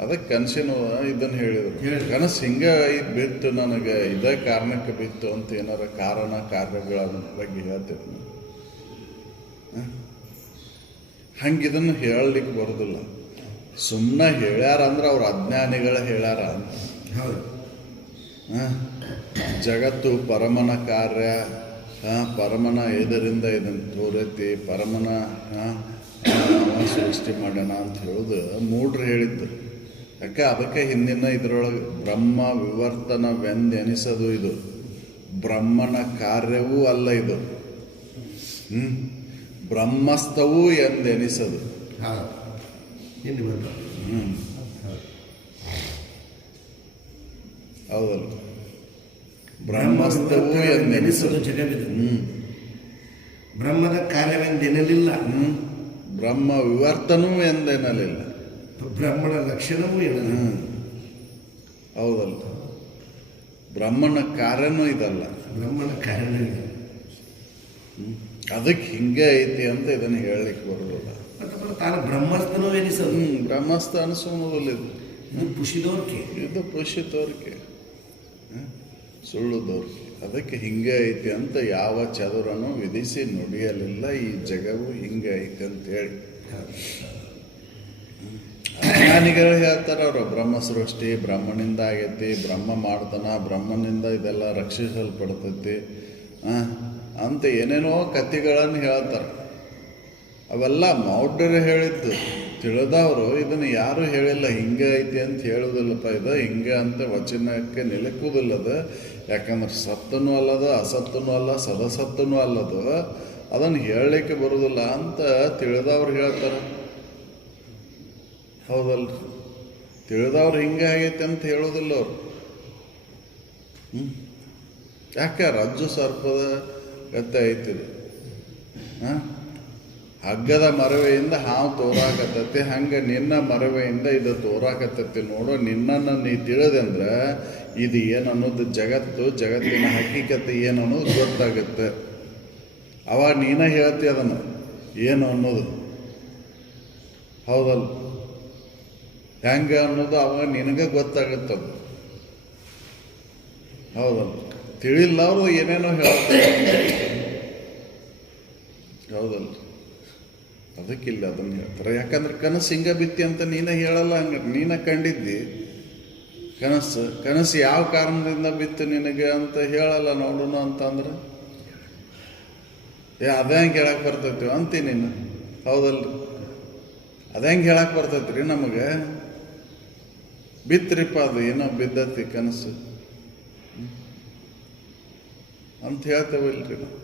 ಅದಕ್ಕೆ ಕನಸಿನ ಇದನ್ನು ಹೇಳಿದರು. ಕನಸು ಹಿಂಗೆ ಬಿತ್ತು, ನನಗೆ ಇದೇ ಕಾರಣಕ್ಕೆ ಬಿತ್ತು ಅಂತ ಏನಾರ ಕಾರಣ ಕಾರ್ಯಗಳ ಬಗ್ಗೆ ಹೇಳ್ತೇವೆ. ಹಂಗೆ ಇದನ್ನು ಹೇಳಲಿಕ್ಕೆ ಬರೋದಿಲ್ಲ. ಸುಮ್ಮನೆ ಹೇಳ್ಯಾರ ಅಂದ್ರೆ ಅವ್ರು ಅಜ್ಞಾನಿಗಳು ಹೇಳ್ಯಾರ ಅಂತ. ಹೌದು, ಜಗತ್ತು ಪರಮನ ಕಾರ್ಯ, ಪರಮನ ಇದರಿಂದ ಇದನ್ನು ತೋರೈತಿ, ಪರಮನ ಸೃಷ್ಟಿ ಮಾಡೋಣ ಅಂತ ಹೇಳೋದು ಮೂಢರು ಹೇಳಿದ್ದು. ಯಾಕೆ ಅದಕ್ಕೆ ಹಿಂದಿನ ಇದರೊಳಗೆ ಬ್ರಹ್ಮ ವಿವರ್ತನವೆಂದೆನಿಸದು, ಇದು ಬ್ರಹ್ಮನ ಕಾರ್ಯವೂ ಅಲ್ಲ, ಇದು ಬ್ರಹ್ಮಸ್ಥವೂ ಎಂದೆನಿಸದು. ಹೌದಲ್ಲ, ಬ್ರಹ್ಮಸ್ಥವೂ ಎಂದೆನಿಸದು ಜಗವಿದು. ಬ್ರಹ್ಮದ ಕಾರ್ಯವೆಂದೆನಲಿಲ್ಲ, ಬ್ರಹ್ಮ ವಿವರ್ತನೂ ಎಂದೆನಲಿಲ್ಲ, ಬ್ರಹ್ಮನ ಲಕ್ಷಣವೂ ಎನ್ನಲಿಲ್ಲ. ಹೌದಲ್ಲ, ಬ್ರಹ್ಮನ ಕಾರ್ಯನೂ ಇದಲ್ಲ, ಬ್ರಹ್ಮನ ಕಾರ್ಯನೂ ಇಲ್ಲ. ಅದಕ್ಕೆ ಹಿಂಗೆ ಐತಿ ಅಂತ ಇದನ್ನು ಹೇಳಲಿಕ್ಕೆ ಬರೋದಿಲ್ಲ. ಮತ್ತು ತಾನು ಬ್ರಹ್ಮಸ್ಥನೂ ಎನಿಸದು. ಬ್ರಹ್ಮಸ್ಥ ಅನಿಸೋದಿಲ್ಲ. ಇದು ಪುಷಿದೋರ್ಕೆ, ಇದು ಪುಷಿ ತೋರಿಕೆ, ಸುಳ್ಳು ತೋರಿಕೆ. ಅದಕ್ಕೆ ಹಿಂಗೆ ಐತಿ ಅಂತ ಯಾವ ಚದುರನು ವಿಧಿಸಿ ನುಡಿಯಲಿಲ್ಲ. ಈ ಜಗವು ಹಿಂಗೆ ಐತಿ ಅಂತೇಳಿ ಅಜ್ಞಾನಿಗಳು ಹೇಳ್ತಾರೆ. ಅವರು ಬ್ರಹ್ಮ ಸೃಷ್ಟಿ ಬ್ರಹ್ಮನಿಂದ ಆಗೈತಿ, ಬ್ರಹ್ಮ ಮಾಡ್ತಾನ, ಬ್ರಹ್ಮನಿಂದ ಇದೆಲ್ಲ ರಕ್ಷಿಸಲ್ಪಡ್ತೈತಿ ಅಂತ ಏನೇನೋ ಕಥೆಗಳನ್ನು ಹೇಳ್ತಾರೆ. ಅವೆಲ್ಲ ಮೌಢ್ಯರು ಹೇಳಿದ್ದು. ತಿಳಿದವರು ಇದನ್ನು ಯಾರೂ ಹೇಳಿಲ್ಲ. ಹಿಂಗೆ ಐತಿ ಅಂತ ಹೇಳೋದಿಲ್ಲಪ್ಪ, ಇದು ಹಿಂಗೆ ಅಂತ ವಚನಕ್ಕೆ ನಿಲುಕುವುದಿಲ್ಲದು. ಯಾಕಂದ್ರೆ ಸತ್ತನೂ ಅಲ್ಲದು, ಅಸತ್ತನೂ ಅಲ್ಲ, ಸದಸತ್ತನೂ ಅಲ್ಲದು. ಅದನ್ನು ಹೇಳಲಿಕ್ಕೆ ಬರೋದಿಲ್ಲ ಅಂತ ತಿಳಿದವ್ರು ಹೇಳ್ತಾರೆ. ಹೌದಲ್ಲ, ತಿಳಿದವ್ರು ಹಿಂಗೆ ಆಗೈತೆ ಅಂತ ಹೇಳೋದಿಲ್ಲ ಅವರು. ಯಾಕೆ ರಜ್ಜು ಸರ್ಪದ ಗತ್ತೆ ಐತಿದು. ಹಗ್ಗದ ಮರವೆಯಿಂದ ಹಾವು ತೋರಾಕತ್ತೈತಿ, ಹಂಗೆ ನಿನ್ನ ಮರವೆಯಿಂದ ಇದು ತೋರಾಕತ್ತೈತಿ ನೋಡು. ನಿನ್ನನ್ನು ನೀ ತಿಳಿದಂದ್ರೆ ಇದು ಏನು ಅನ್ನೋದು ಜಗತ್ತು, ಜಗತ್ತಿನ ಹಕ್ಕಿಕತೆ ಏನು ಅನ್ನೋದು ಗೊತ್ತಾಗುತ್ತೆ. ಅವಾಗ ನೀನೇ ಹೇಳ್ತಿ ಅದನ್ನು ಏನು ಅನ್ನೋದು. ಹೌದಲ್ಲ, ಹೆಂಗೆ ಅನ್ನೋದು ಅವಾಗ ನಿನಗೆ ಗೊತ್ತಾಗುತ್ತದು. ಹೌದಲ್ಲ, ತಿಳಿಲ್ಲ ಅವರು ಏನೇನೋ ಹೇಳ್ತಾರೆ. ಹೌದಲ್ಲ, ಅದಕ್ಕಿಲ್ಲ ಅದನ್ನು ಹೇಳ್ತಾರೆ. ಯಾಕಂದ್ರೆ ಕನಸು ಹಿಂಗ ಬಿತ್ತಿ ಅಂತ ನೀನೇ ಹೇಳಲ್ಲ. ಹಂಗ ನೀನೇ ಕಂಡಿದ್ದಿ ಕನಸು ಯಾವ ಕಾರಣದಿಂದ ಬಿತ್ತು ನಿನಗೆ ಅಂತ ಹೇಳಲ್ಲ ನೋಡೋಣ ಅಂತಂದ್ರೆ ಅದೇ ಹೆಂಗೆ ಹೇಳಕ್ಕೆ ಬರ್ತೈತಿ ಅಂತೀನಿ ನೀನು. ಹೌದಲ್ರಿ, ಅದೇ ಹೆಂಗೆ ಹೇಳಕ್ಕೆ ಬರ್ತೈತಿ ರೀ ನಮಗೆ. ಬಿತ್ತರಿಪ್ಪ, ಅದು ಏನೋ ಬಿದ್ದತಿ ಕನಸು ಅಂತ ಹೇಳ್ತೇವಲ್ರಿ ನಾವು.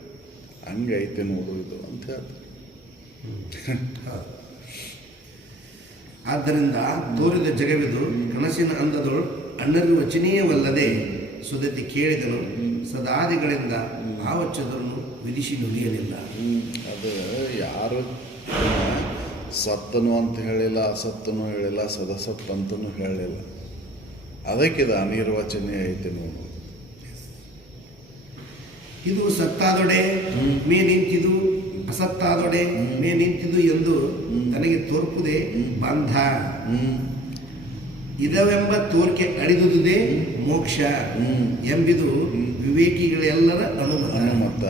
ಹಂಗೈತೆ ನೋಡು ಇದು ಅಂತ ಹೇಳ್ತಾರೆ. ಆದ್ದರಿಂದ ತೋರಿದ ಜಗವಿದು ಕನಸಿನ ಅಂದದಳು ಅನರ್ವಚನೀಯವಲ್ಲದೆ ಸುದತಿ ಕೇಳಿದನು. ಸದಾದಿಗಳಿಂದ ಭಾವ ಚದುರನು ವಿಧಿಸಿ ನುಡಿಯಲಿಲ್ಲ. ಅದು ಯಾರು ಸತ್ತನು ಅಂತ ಹೇಳಿಲ್ಲ, ಅಸತ್ತನು ಹೇಳಿಲ್ಲ, ಸದಸತ್ತಂತನೂ ಹೇಳಿಲ್ಲ. ಅದಕ್ಕಿದು ಅನಿರ್ವಚನೀಯ ಐತೆ ನೋಡು. ಇದು ಸತ್ತಾದೊಡೆ ಮೇ ನಿಂತಿದು, ಅಸತ್ತಾದೊಡೆ ಮೇ ನಿಂತಿದು ಎಂದು ತನಗೆ ತೋರ್ಪುದೆ ಬಂಧ. ಇದವೆಂಬ ತೋರ್ಕೆ ಅಳಿದುದೇ ಮೋಕ್ಷ ಎಂಬುದು ವಿವೇಕಿಗಳೆಲ್ಲರ ಅನುಮತ.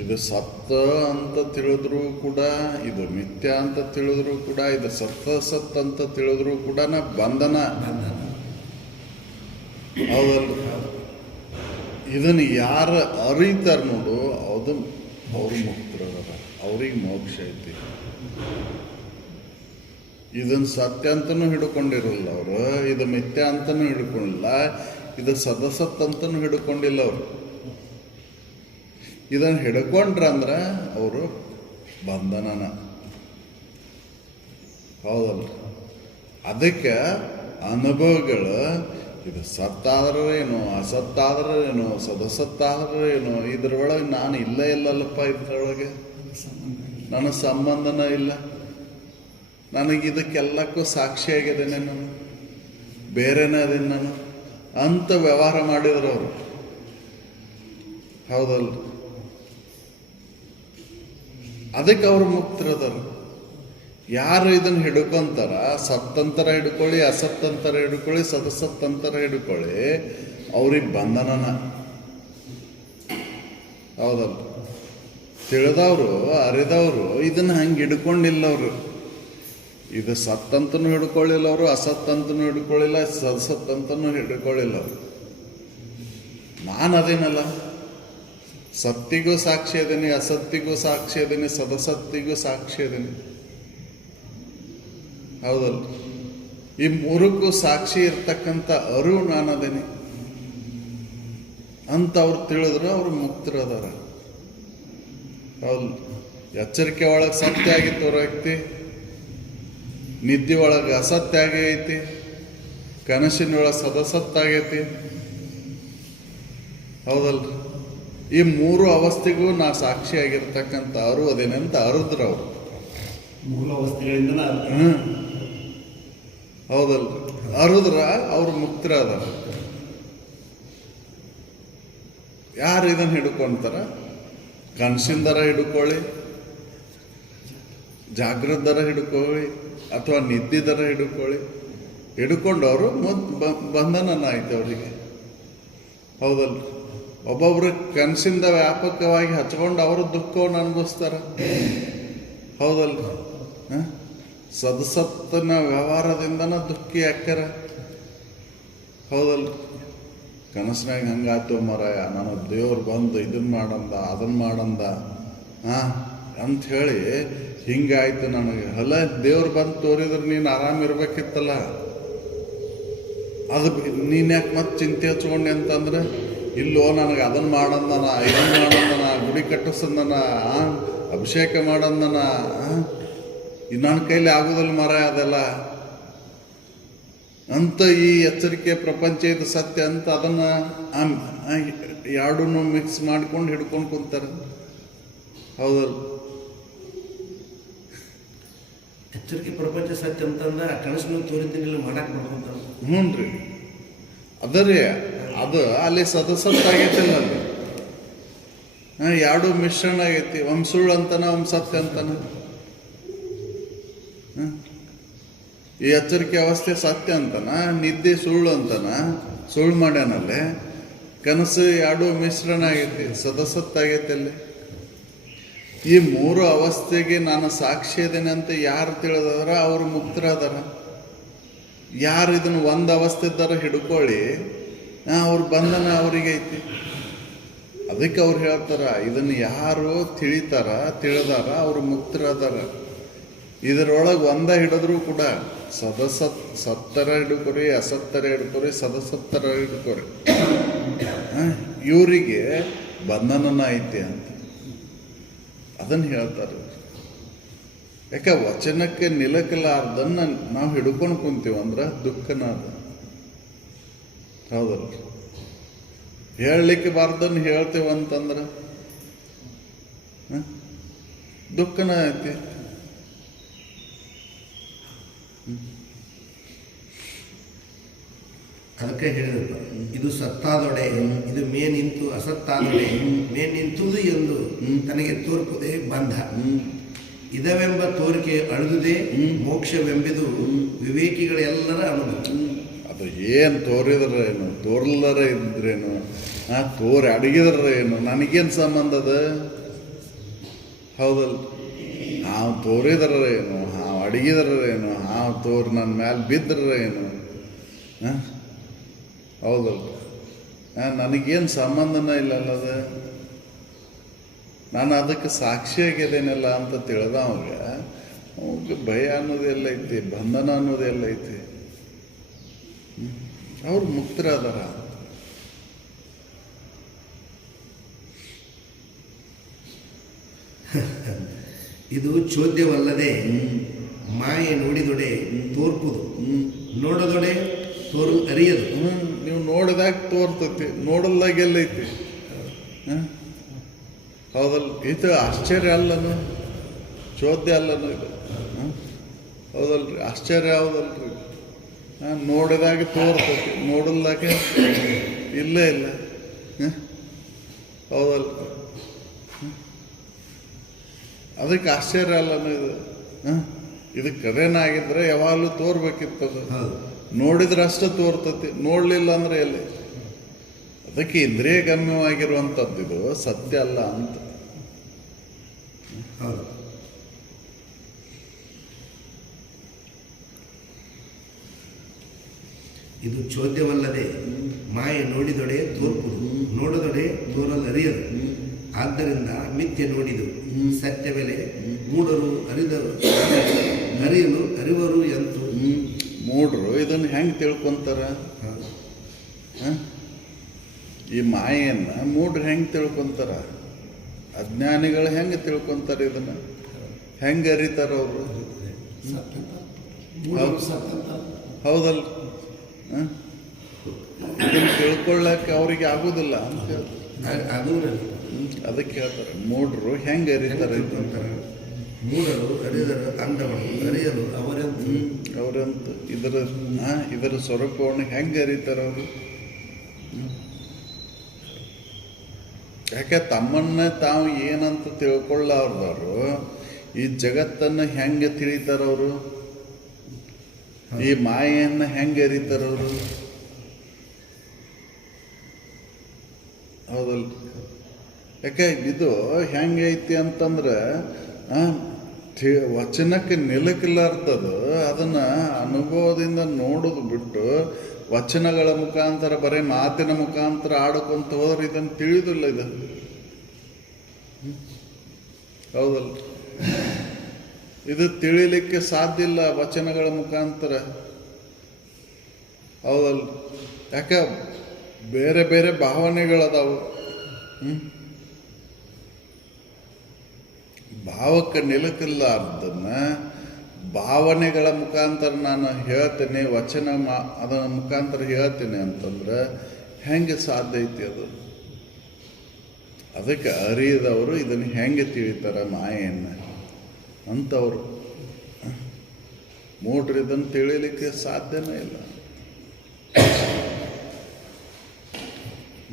ಇದು ಸತ್ತ ಅಂತ ತಿಳಿದ್ರು ಕೂಡ, ಇದು ಮಿಥ್ಯ ಅಂತ ತಿಳಿದ್ರು ಕೂಡ, ಇದು ಸತ್ ಅಂತ ತಿಳಿದ್ರು ಕೂಡ ಬಂಧನ. ಹೌದಲ್ಲ, ಇದನ್ನು ಯಾರು ಅರಿತಾರ ನೋಡು, ಅದು ಅವ್ರು ಮುಕ್ತರಲ್ಲ, ಅವ್ರಿಗೆ ಮೋಕ್ಷ ಐತಿ. ಇದನ್ನು ಸತ್ಯ ಅಂತನೂ ಹಿಡ್ಕೊಂಡಿರಲ್ಲ ಅವರು, ಇದು ಮಿಥ್ಯ ಅಂತನೂ ಹಿಡ್ಕೊಂಡಿಲ್ಲ, ಇದು ಸದಸತ್ ಅಂತನೂ ಹಿಡ್ಕೊಂಡಿಲ್ಲ ಅವರು. ಇದನ್ನು ಹಿಡ್ಕೊಂಡ್ರಂದ್ರೆ ಅವರು ಬಂಧನನ. ಹೌದಲ್ರಿ? ಅದಕ್ಕೆ ಅನುಭವಗಳು ಇದು ಸತ್ತಾದ್ರೇನು, ಅಸತ್ತಾದ್ರೇನು, ಸದಸತ್ತಾದ್ರೇನು, ಇದ್ರೊಳಗೆ ನಾನು ಇಲ್ಲಲ್ಲಪ್ಪ, ಇದ್ರೊಳಗೆ ನನ್ನ ಸಂಬಂಧನ ಇಲ್ಲ, ನನಗಿದಕ್ಕೆಲ್ಲಕ್ಕೂ ಸಾಕ್ಷಿಯಾಗಿದ್ದೇನೆ, ನಾನು ಬೇರೆನೇ ಅದೇನು ನಾನು ಅಂತ ವ್ಯವಹಾರ ಮಾಡಿದ್ರು ಅವರು. ಹೌದಲ್ಲ? ಅದಕ್ಕೆ ಅವರು ಮುಕ್ತರದರು. ಯಾರು ಇದನ್ನು ಹಿಡ್ಕೊಂತಾರ, ಸತ್ತಂತರ ಹಿಡ್ಕೊಳ್ಳಿ, ಅಸತ್ತಂತರ ಹಿಡ್ಕೊಳ್ಳಿ, ಸದಸತ್ತಂತರ ಹಿಡ್ಕೊಳ್ಳಿ, ಅವ್ರಿಗೆ ಬಂಧನನ. ಹೌದಲ್ಲ? ತಿಳಿದವರು, ಅರಿದವರು ಇದನ್ನು ಹಂಗೆ ಹಿಡ್ಕೊಂಡಿಲ್ಲ ಅವರು. ಇದು ಸತ್ತಂತನೂ ಹಿಡ್ಕೊಳ್ಳಿಲ್ಲ ಅವರು, ಅಸತ್ತಂತನೂ ಹಿಡ್ಕೊಳ್ಳಿಲ್ಲ, ಸದಸತ್ತಂತನೂ ಹಿಡ್ಕೊಳ್ಳಿಲ್ಲ ಅವರು. ನಾನು ಅದೇನಲ್ಲ, ಸತ್ತಿಗೂ ಸಾಕ್ಷಿ ಅದೇನೆ, ಅಸತ್ತಿಗೂ ಸಾಕ್ಷಿ ಅದೇನೆ, ಸದಸತ್ತಿಗೂ ಸಾಕ್ಷಿ ಅದೇನೆ. ಹೌದಲ್ಲ? ಈ ಮೂರಕ್ಕೂ ಸಾಕ್ಷಿ ಇರ್ತಕ್ಕಂಥ ಅರಿವು ನಾನು ಅದೇನೆ ಅಂತ ಅವ್ರು ತಿಳಿದ್ರು, ಅವ್ರು ಮುಕ್ತರದಾರ. ಹೌದು. ಎಚ್ಚರಿಕೆ ಒಳಗೆ ಸತ್ಯ ಆಗಿತ್ತು ವ್ಯಕ್ತಿ, ನಿದ್ದೆ ಒಳಗೆ ಅಸತ್ಯ ಆಗೈತಿ, ಕನಸಿನೊಳಗೆ ಸದಸತ್ತಾಗೈತಿ. ಹೌದಲ್ರಿ? ಈ ಮೂರು ಅವಸ್ಥೆಗೂ ನಾ ಸಾಕ್ಷಿಯಾಗಿರ್ತಕ್ಕಂಥ ಅರಿವು ಅದೇನೆ ಅಂತ ಅರಿದ್ರು ಅವರು. ಮೂಲ ಅವಸ್ಥೆಗಳಿಂದ ಹೌದಲ್ರಿ? ಅರಿದ್ರ ಅವ್ರು ಮುಕ್ತರಾದಾರ. ಯಾರು ಇದನ್ನು ಹಿಡ್ಕೊಂತಾರ, ಕನಸಿಂದರ ಹಿಡ್ಕೊಳ್ಳಿ, ಜಾಗೃತದರ ಹಿಡ್ಕೊಳ್ಳಿ, ಅಥವಾ ನಿದ್ದಿದರ ಹಿಡ್ಕೊಳ್ಳಿ, ಹಿಡ್ಕೊಂಡವರು ಬಂಧನನ ಆಯ್ತು ಅವರಿಗೆ. ಹೌದಲ್ರಿ? ಒಬ್ಬೊಬ್ರು ಕನಸಿಂದ ವ್ಯಾಪಕವಾಗಿ ಹಚ್ಕೊಂಡು ಅವರು ದುಃಖವನ್ನು ಅನುಭವಿಸ್ತಾರ. ಹೌದಲ್ರಿ? ಸದಸತ್ತನ ವ್ಯವಹಾರದಿಂದನ ದುಃಖಿ ಯಾಕ್ಯಾರ. ಹೌದಲ್ರಿ? ಕನಸಿನಾಗ ಹಂಗಾತು ಮರಾಯ, ನಾನು ದೇವ್ರು ಬಂದು ಇದನ್ನು ಮಾಡಂದ, ಅದನ್ನು ಮಾಡಂದ ಅಂಥೇಳಿ ಹಿಂಗಾಯ್ತು ನನಗೆ. ಅಲ್ಲ, ದೇವ್ರು ಬಂದು ತೋರಿದ್ರೆ ನೀನು ಆರಾಮಿರ್ಬೇಕಿತ್ತಲ್ಲ, ಅದು ನೀನು ಯಾಕೆ ಮತ್ತೆ ಚಿಂತೆ ಹಚ್ಕೊಂಡೆ ಅಂತಂದ್ರೆ, ಇಲ್ಲೋ ನನಗೆ ಅದನ್ನು ಮಾಡಂದನ, ಇದನ್ನು ಮಾಡಂದನ, ಗುಡಿ ಕಟ್ಟಿಸಂದನ, ಅಭಿಷೇಕ ಮಾಡಂದನ, ನನ್ನ ಕೈಲಿ ಆಗೋದಿಲ್ಲ ಮರ ಅದೆಲ್ಲ ಅಂತ ಈ ಎಚ್ಚರಿಕೆ ಪ್ರಪಂಚ ಇದು ಸತ್ಯ ಅಂತ ಅದನ್ನು ಎರಡೂ ಮಿಕ್ಸ್ ಮಾಡ್ಕೊಂಡು ಹಿಡ್ಕೊಂಡು ಕುಂತಾರೆ. ಹೌದಲ್ಲ? ಎಚ್ಚರಿಕೆ ಪ್ರಪಂಚ ಸತ್ಯ ಅಂತಂದ್ರೆ ಆ ಕನಸಿನ ತೋರಿದ್ದನ್ನೆಲ್ಲ ಮಾಡಕ್ಕೆ ಬರ್ತಂತ. ಹ್ಞೂ ರೀ, ಅದರಿ ಅದು ಅಲ್ಲಿ ಸದಸತ್ತಾಗೈತಿಲ್ಲ, ಅಲ್ಲಿ ಎರಡೂ ಮಿಶ್ರಣ ಆಗೈತಿ. ಒಮ್ಮೆ ಸುಳ್ಳು ಅಂತಾನ, ಒಮ್ಮೆ ಸತ್ಯ ಅಂತಾನ. ಈ ಎಚ್ಚರಿಕೆ ಅವಸ್ಥೆ ಸತ್ಯ ಅಂತಾನ, ನಿದ್ದೆ ಸುಳ್ಳು ಅಂತಾನ, ಸುಳ್ಳು ಮಾಡ್ಯಾನಲ್ಲೇ. ಕನಸು ಎರಡೂ ಮಿಶ್ರಣ ಆಗೈತಿ, ಸದಸತ್ತಾಗೈತಿ ಅಲ್ಲಿ. ಈ ಮೂರು ಅವಸ್ಥೆಗೆ ನಾನು ಸಾಕ್ಷಿ ಇದ್ದೇನೆ ಅಂತ ಯಾರು ತಿಳಿದಾರ ಅವರು ಮುಕ್ತರಾದಾರ. ಯಾರು ಇದನ್ನು ಒಂದು ಅವಸ್ಥೆ ಥರ ಹಿಡ್ಕೊಳ್ಳಿ ಅವ್ರ ಬಂಧನ ಅವ್ರಿಗೆ ಐತಿ. ಅದಕ್ಕೆ ಅವ್ರು ಹೇಳ್ತಾರ, ಇದನ್ನು ಯಾರು ತಿಳಿತಾರ, ತಿಳಿದಾರ ಅವರು ಮುಕ್ತರಾದಾರ. ಇದರೊಳಗೆ ಒಂದ ಹಿಡಿದ್ರು ಕೂಡ ಸತ್ತರ ಹಿಡ್ಕೊರಿ, ಅಸತ್ತರ ಹಿಡ್ಕೊರಿ, ಸದಸತ್ತರ ಹಿಡ್ಕೊರಿ, ಇವರಿಗೆ ಬಂಧನನ ಐತಿ ಅಂತ ಅದನ್ನು ಹೇಳ್ತಾರೆ. ಯಾಕೆ ವಚನಕ್ಕೆ ನಿಲಕಲಾರ್ದನ್ನ ನಾವು ಹಿಡ್ಕೊಂಡು ಕುಂತೀವಿ ಅಂದ್ರೆ ದುಃಖನ ಅದು. ಹೌದಲ್ಲ? ಹೇಳಲಿಕ್ಕೆ ಬಾರ್ದನ್ನು ಹೇಳ್ತೇವೆ ಅಂತಂದ್ರೆ ದುಃಖನ ಐತಿ. ಅದಕ್ಕೆ ಹೇಳಿದಪ್ಪ, ಇದು ಸತ್ತಾದೊಡೆ, ಇದು ಮೇ ನಿಂತು ಅಸತ್ತಾದೊಡೆ, ಮೇ ನಿಂತುದು ಎಂದು ತನಗೆ ತೋರ್ಪುದೇ ಬಂಧ. ಇದವೆಂಬ ತೋರಿಕೆ ಅಳುದುದೇ ಮೋಕ್ಷವೆಂಬುದು ವಿವೇಕಿಗಳೆಲ್ಲರ ಅನುಭವ. ಅದು ಏನು ತೋರಿದ್ರೇನು, ತೋರ್ಲರ ಇದ್ರೇನು, ತೋರಿ ಅಡಗಿದ್ರೇನು, ನನಗೇನು ಸಂಬಂಧ ಅದ? ಹೌದಲ್ಲ? ಹಾವು ತೋರಿದ್ರೇನು, ಹಾವು ಅಡಗಿದ್ರೇನು, ಹಾವು ತೋರಿ ನನ್ನ ಮೇಲೆ ಬಿದ್ರೇನು, ಹೌದಲ್ಲ? ನನಗೇನು ಸಂಬಂಧನ ಇಲ್ಲಲ್ಲದ. ನಾನು ಅದಕ್ಕೆ ಸಾಕ್ಷಿಯಾಗಿದ್ದೇನಲ್ಲ ಅಂತ ತಿಳಿದ ಅವಾಗ ಅವ್ರಿಗೆ ಭಯ ಅನ್ನೋದೆಲ್ಲ ಐತಿ, ಬಂಧನ ಅನ್ನೋದೆಲ್ಲ ಐತಿ. ಅವ್ರು ಮುಕ್ತರಾದಾರ. ಇದು ಚೋದ್ಯವಲ್ಲದೆ ಮಾಯೆ ನೋಡಿದೊಡೆ ತೋರ್ಪುದು, ನೋಡದೊಡೆ ತೋರು ಅರಿಯದು. ನೀವು ನೋಡಿದಾಗ ತೋರ್ತತಿ, ನೋಡಲ್ದಾಗ ಎಲ್ಲೈತಿ. ಹೌದಲ್ಲ, ಇದು ಆಶ್ಚರ್ಯ ಅಲ್ಲನು, ಚೋದ್ಯ ಅಲ್ಲನು ಇದು. ಹೌದಲ್ರಿ, ಆಶ್ಚರ್ಯ ಹೌದಲ್ರಿ. ನೋಡಿದಾಗ ತೋರ್ತತಿ, ನೋಡಲ್ದಾಗ ಇಲ್ಲೇ ಇಲ್ಲ. ಹೌದಲ್ರಿ, ಅದಕ್ಕೆ ಆಶ್ಚರ್ಯ ಅಲ್ಲನು ಇದು. ಇದು ಕರೆನಾಗಿದ್ರೆ ಯಾವಾಗಲೂ ತೋರ್ಬೇಕಿತ್ತದು. ನೋಡಿದ್ರೆ ಅಷ್ಟೇ ತೋರ್ತತಿ, ನೋಡಲಿಲ್ಲ ಅಂದ್ರೆ ಎಲ್ಲಿ. ಅದಕ್ಕೆ ಇಂದ್ರಿಯ ಗಮ್ಯವಾಗಿರುವಂಥದ್ದು ಇದು ಸತ್ಯ ಅಲ್ಲ ಅಂತ. ಹೌದು. ಇದು ಚೋದ್ಯವಲ್ಲದೆ ಮಾಯೆ ನೋಡಿದೊಡೆ ತೋರ್ಪುದು, ನೋಡದೊಡೆ ತೋರಲರಿಯದು. ಆದ್ದರಿಂದ ಮಿಥ್ಯೆ ನೋಡಿದು ಸತ್ಯವೆಲೆ ಮೂಢರು ಅರಿಯಲು ಅರಿವರು ಎಂತು. ಮೂಢರು ಇದನ್ನು ಹೆಂಗೆ ತಿಳ್ಕೊಂತಾರ? ಈ ಮಾಯೆಯನ್ನ ಮೂಢರು ಹೆಂಗೆ ತಿಳ್ಕೊಂತಾರ? ಅಜ್ಞಾನಿಗಳು ಹೆಂಗೆ ತಿಳ್ಕೊಂತಾರೆ? ಇದನ್ನ ಹೆಂಗೆ ಅರಿತಾರ ಅವರು? ಹೌದಲ್ಲ, ಇದನ್ನು ತಿಳ್ಕೊಳ್ಳಕ್ಕೆ ಅವ್ರಿಗೆ ಆಗುದಿಲ್ಲ ಅಂತ ಹೇಳ್ತಾರೆ. ಅದಕ್ಕೆ ಹೇಳ್ತಾರೆ ಮೂಢರು ಹೆಂಗೆ ಅರಿತಾರೆ ಅಂತಾರೆ. ಮೂಢರು ಅರಿದರು ಅಂದವರು ಅರಿಯಲು ಅವರಂತ ಇದರ ಸ್ವರೂಪವನ್ನು ಹೆಂಗೆ ಅರಿತಾರೆ ಅವರು? ಯಾಕೆ ತಮ್ಮನ್ನ ತಾವು ಏನಂತ ತಿಳ್ಕೊಳ್ಳಾರ್ದವರು ಈ ಜಗತ್ತನ್ನು ಹೆಂಗೆ ತಿಳಿತಾರವರು? ಈ ಮಾಯೆಯನ್ನ ಹೆಂಗೆ ಅರಿತಾರವರು? ಹೌದಲ್ಲ, ಯಾಕೆ ಇದು ಹೆಂಗೆ ಐತಿ ಅಂತಂದ್ರೆ ವಚನಕ್ಕೆ ನಿಲುಕಿಲ್ಲಾರ್ತದ. ಅದನ್ನ ಅನುಭವದಿಂದ ನೋಡೋದು ಬಿಟ್ಟು ವಚನಗಳ ಮುಖಾಂತರ ಬರೀ ಮಾತಿನ ಮುಖಾಂತರ ಆಡ್ಕೊಂತ ಹೋದ್ರೆ ಇದನ್ನು ತಿಳಿದಿಲ್ಲ. ಇದು ಹೌದಲ್ಲ, ಇದು ತಿಳಿಲಿಕ್ಕೆ ಸಾಧ್ಯ ಇಲ್ಲ ವಚನಗಳ ಮುಖಾಂತರ. ಹೌದಲ್ಲ, ಯಾಕ ಬೇರೆ ಬೇರೆ ಭಾವನೆಗಳದಾವು. ಭಾವಕ್ಕೆ ನಿಲುಕಿಲ್ಲಾರ್ದನ್ನ ಭಾವನೆಗಳ ಮುಖಾಂತರ ನಾನು ಹೇಳ್ತೇನೆ, ವಚನ ಅದರ ಮುಖಾಂತರ ಹೇಳ್ತೇನೆ ಅಂತಂದ್ರೆ ಹೆಂಗೆ ಸಾಧ್ಯ ಐತಿ ಅದು? ಅದಕ್ಕೆ ಅರಿಯದವರು ಇದನ್ನು ಹೆಂಗೆ ತಿಳಿತಾರ ಮಾಯೆಯನ್ನು ಅಂತವರು. ಮೂಢರು ಇದನ್ನು ತಿಳಿಲಿಕ್ಕೆ ಸಾಧ್ಯನೇ ಇಲ್ಲ.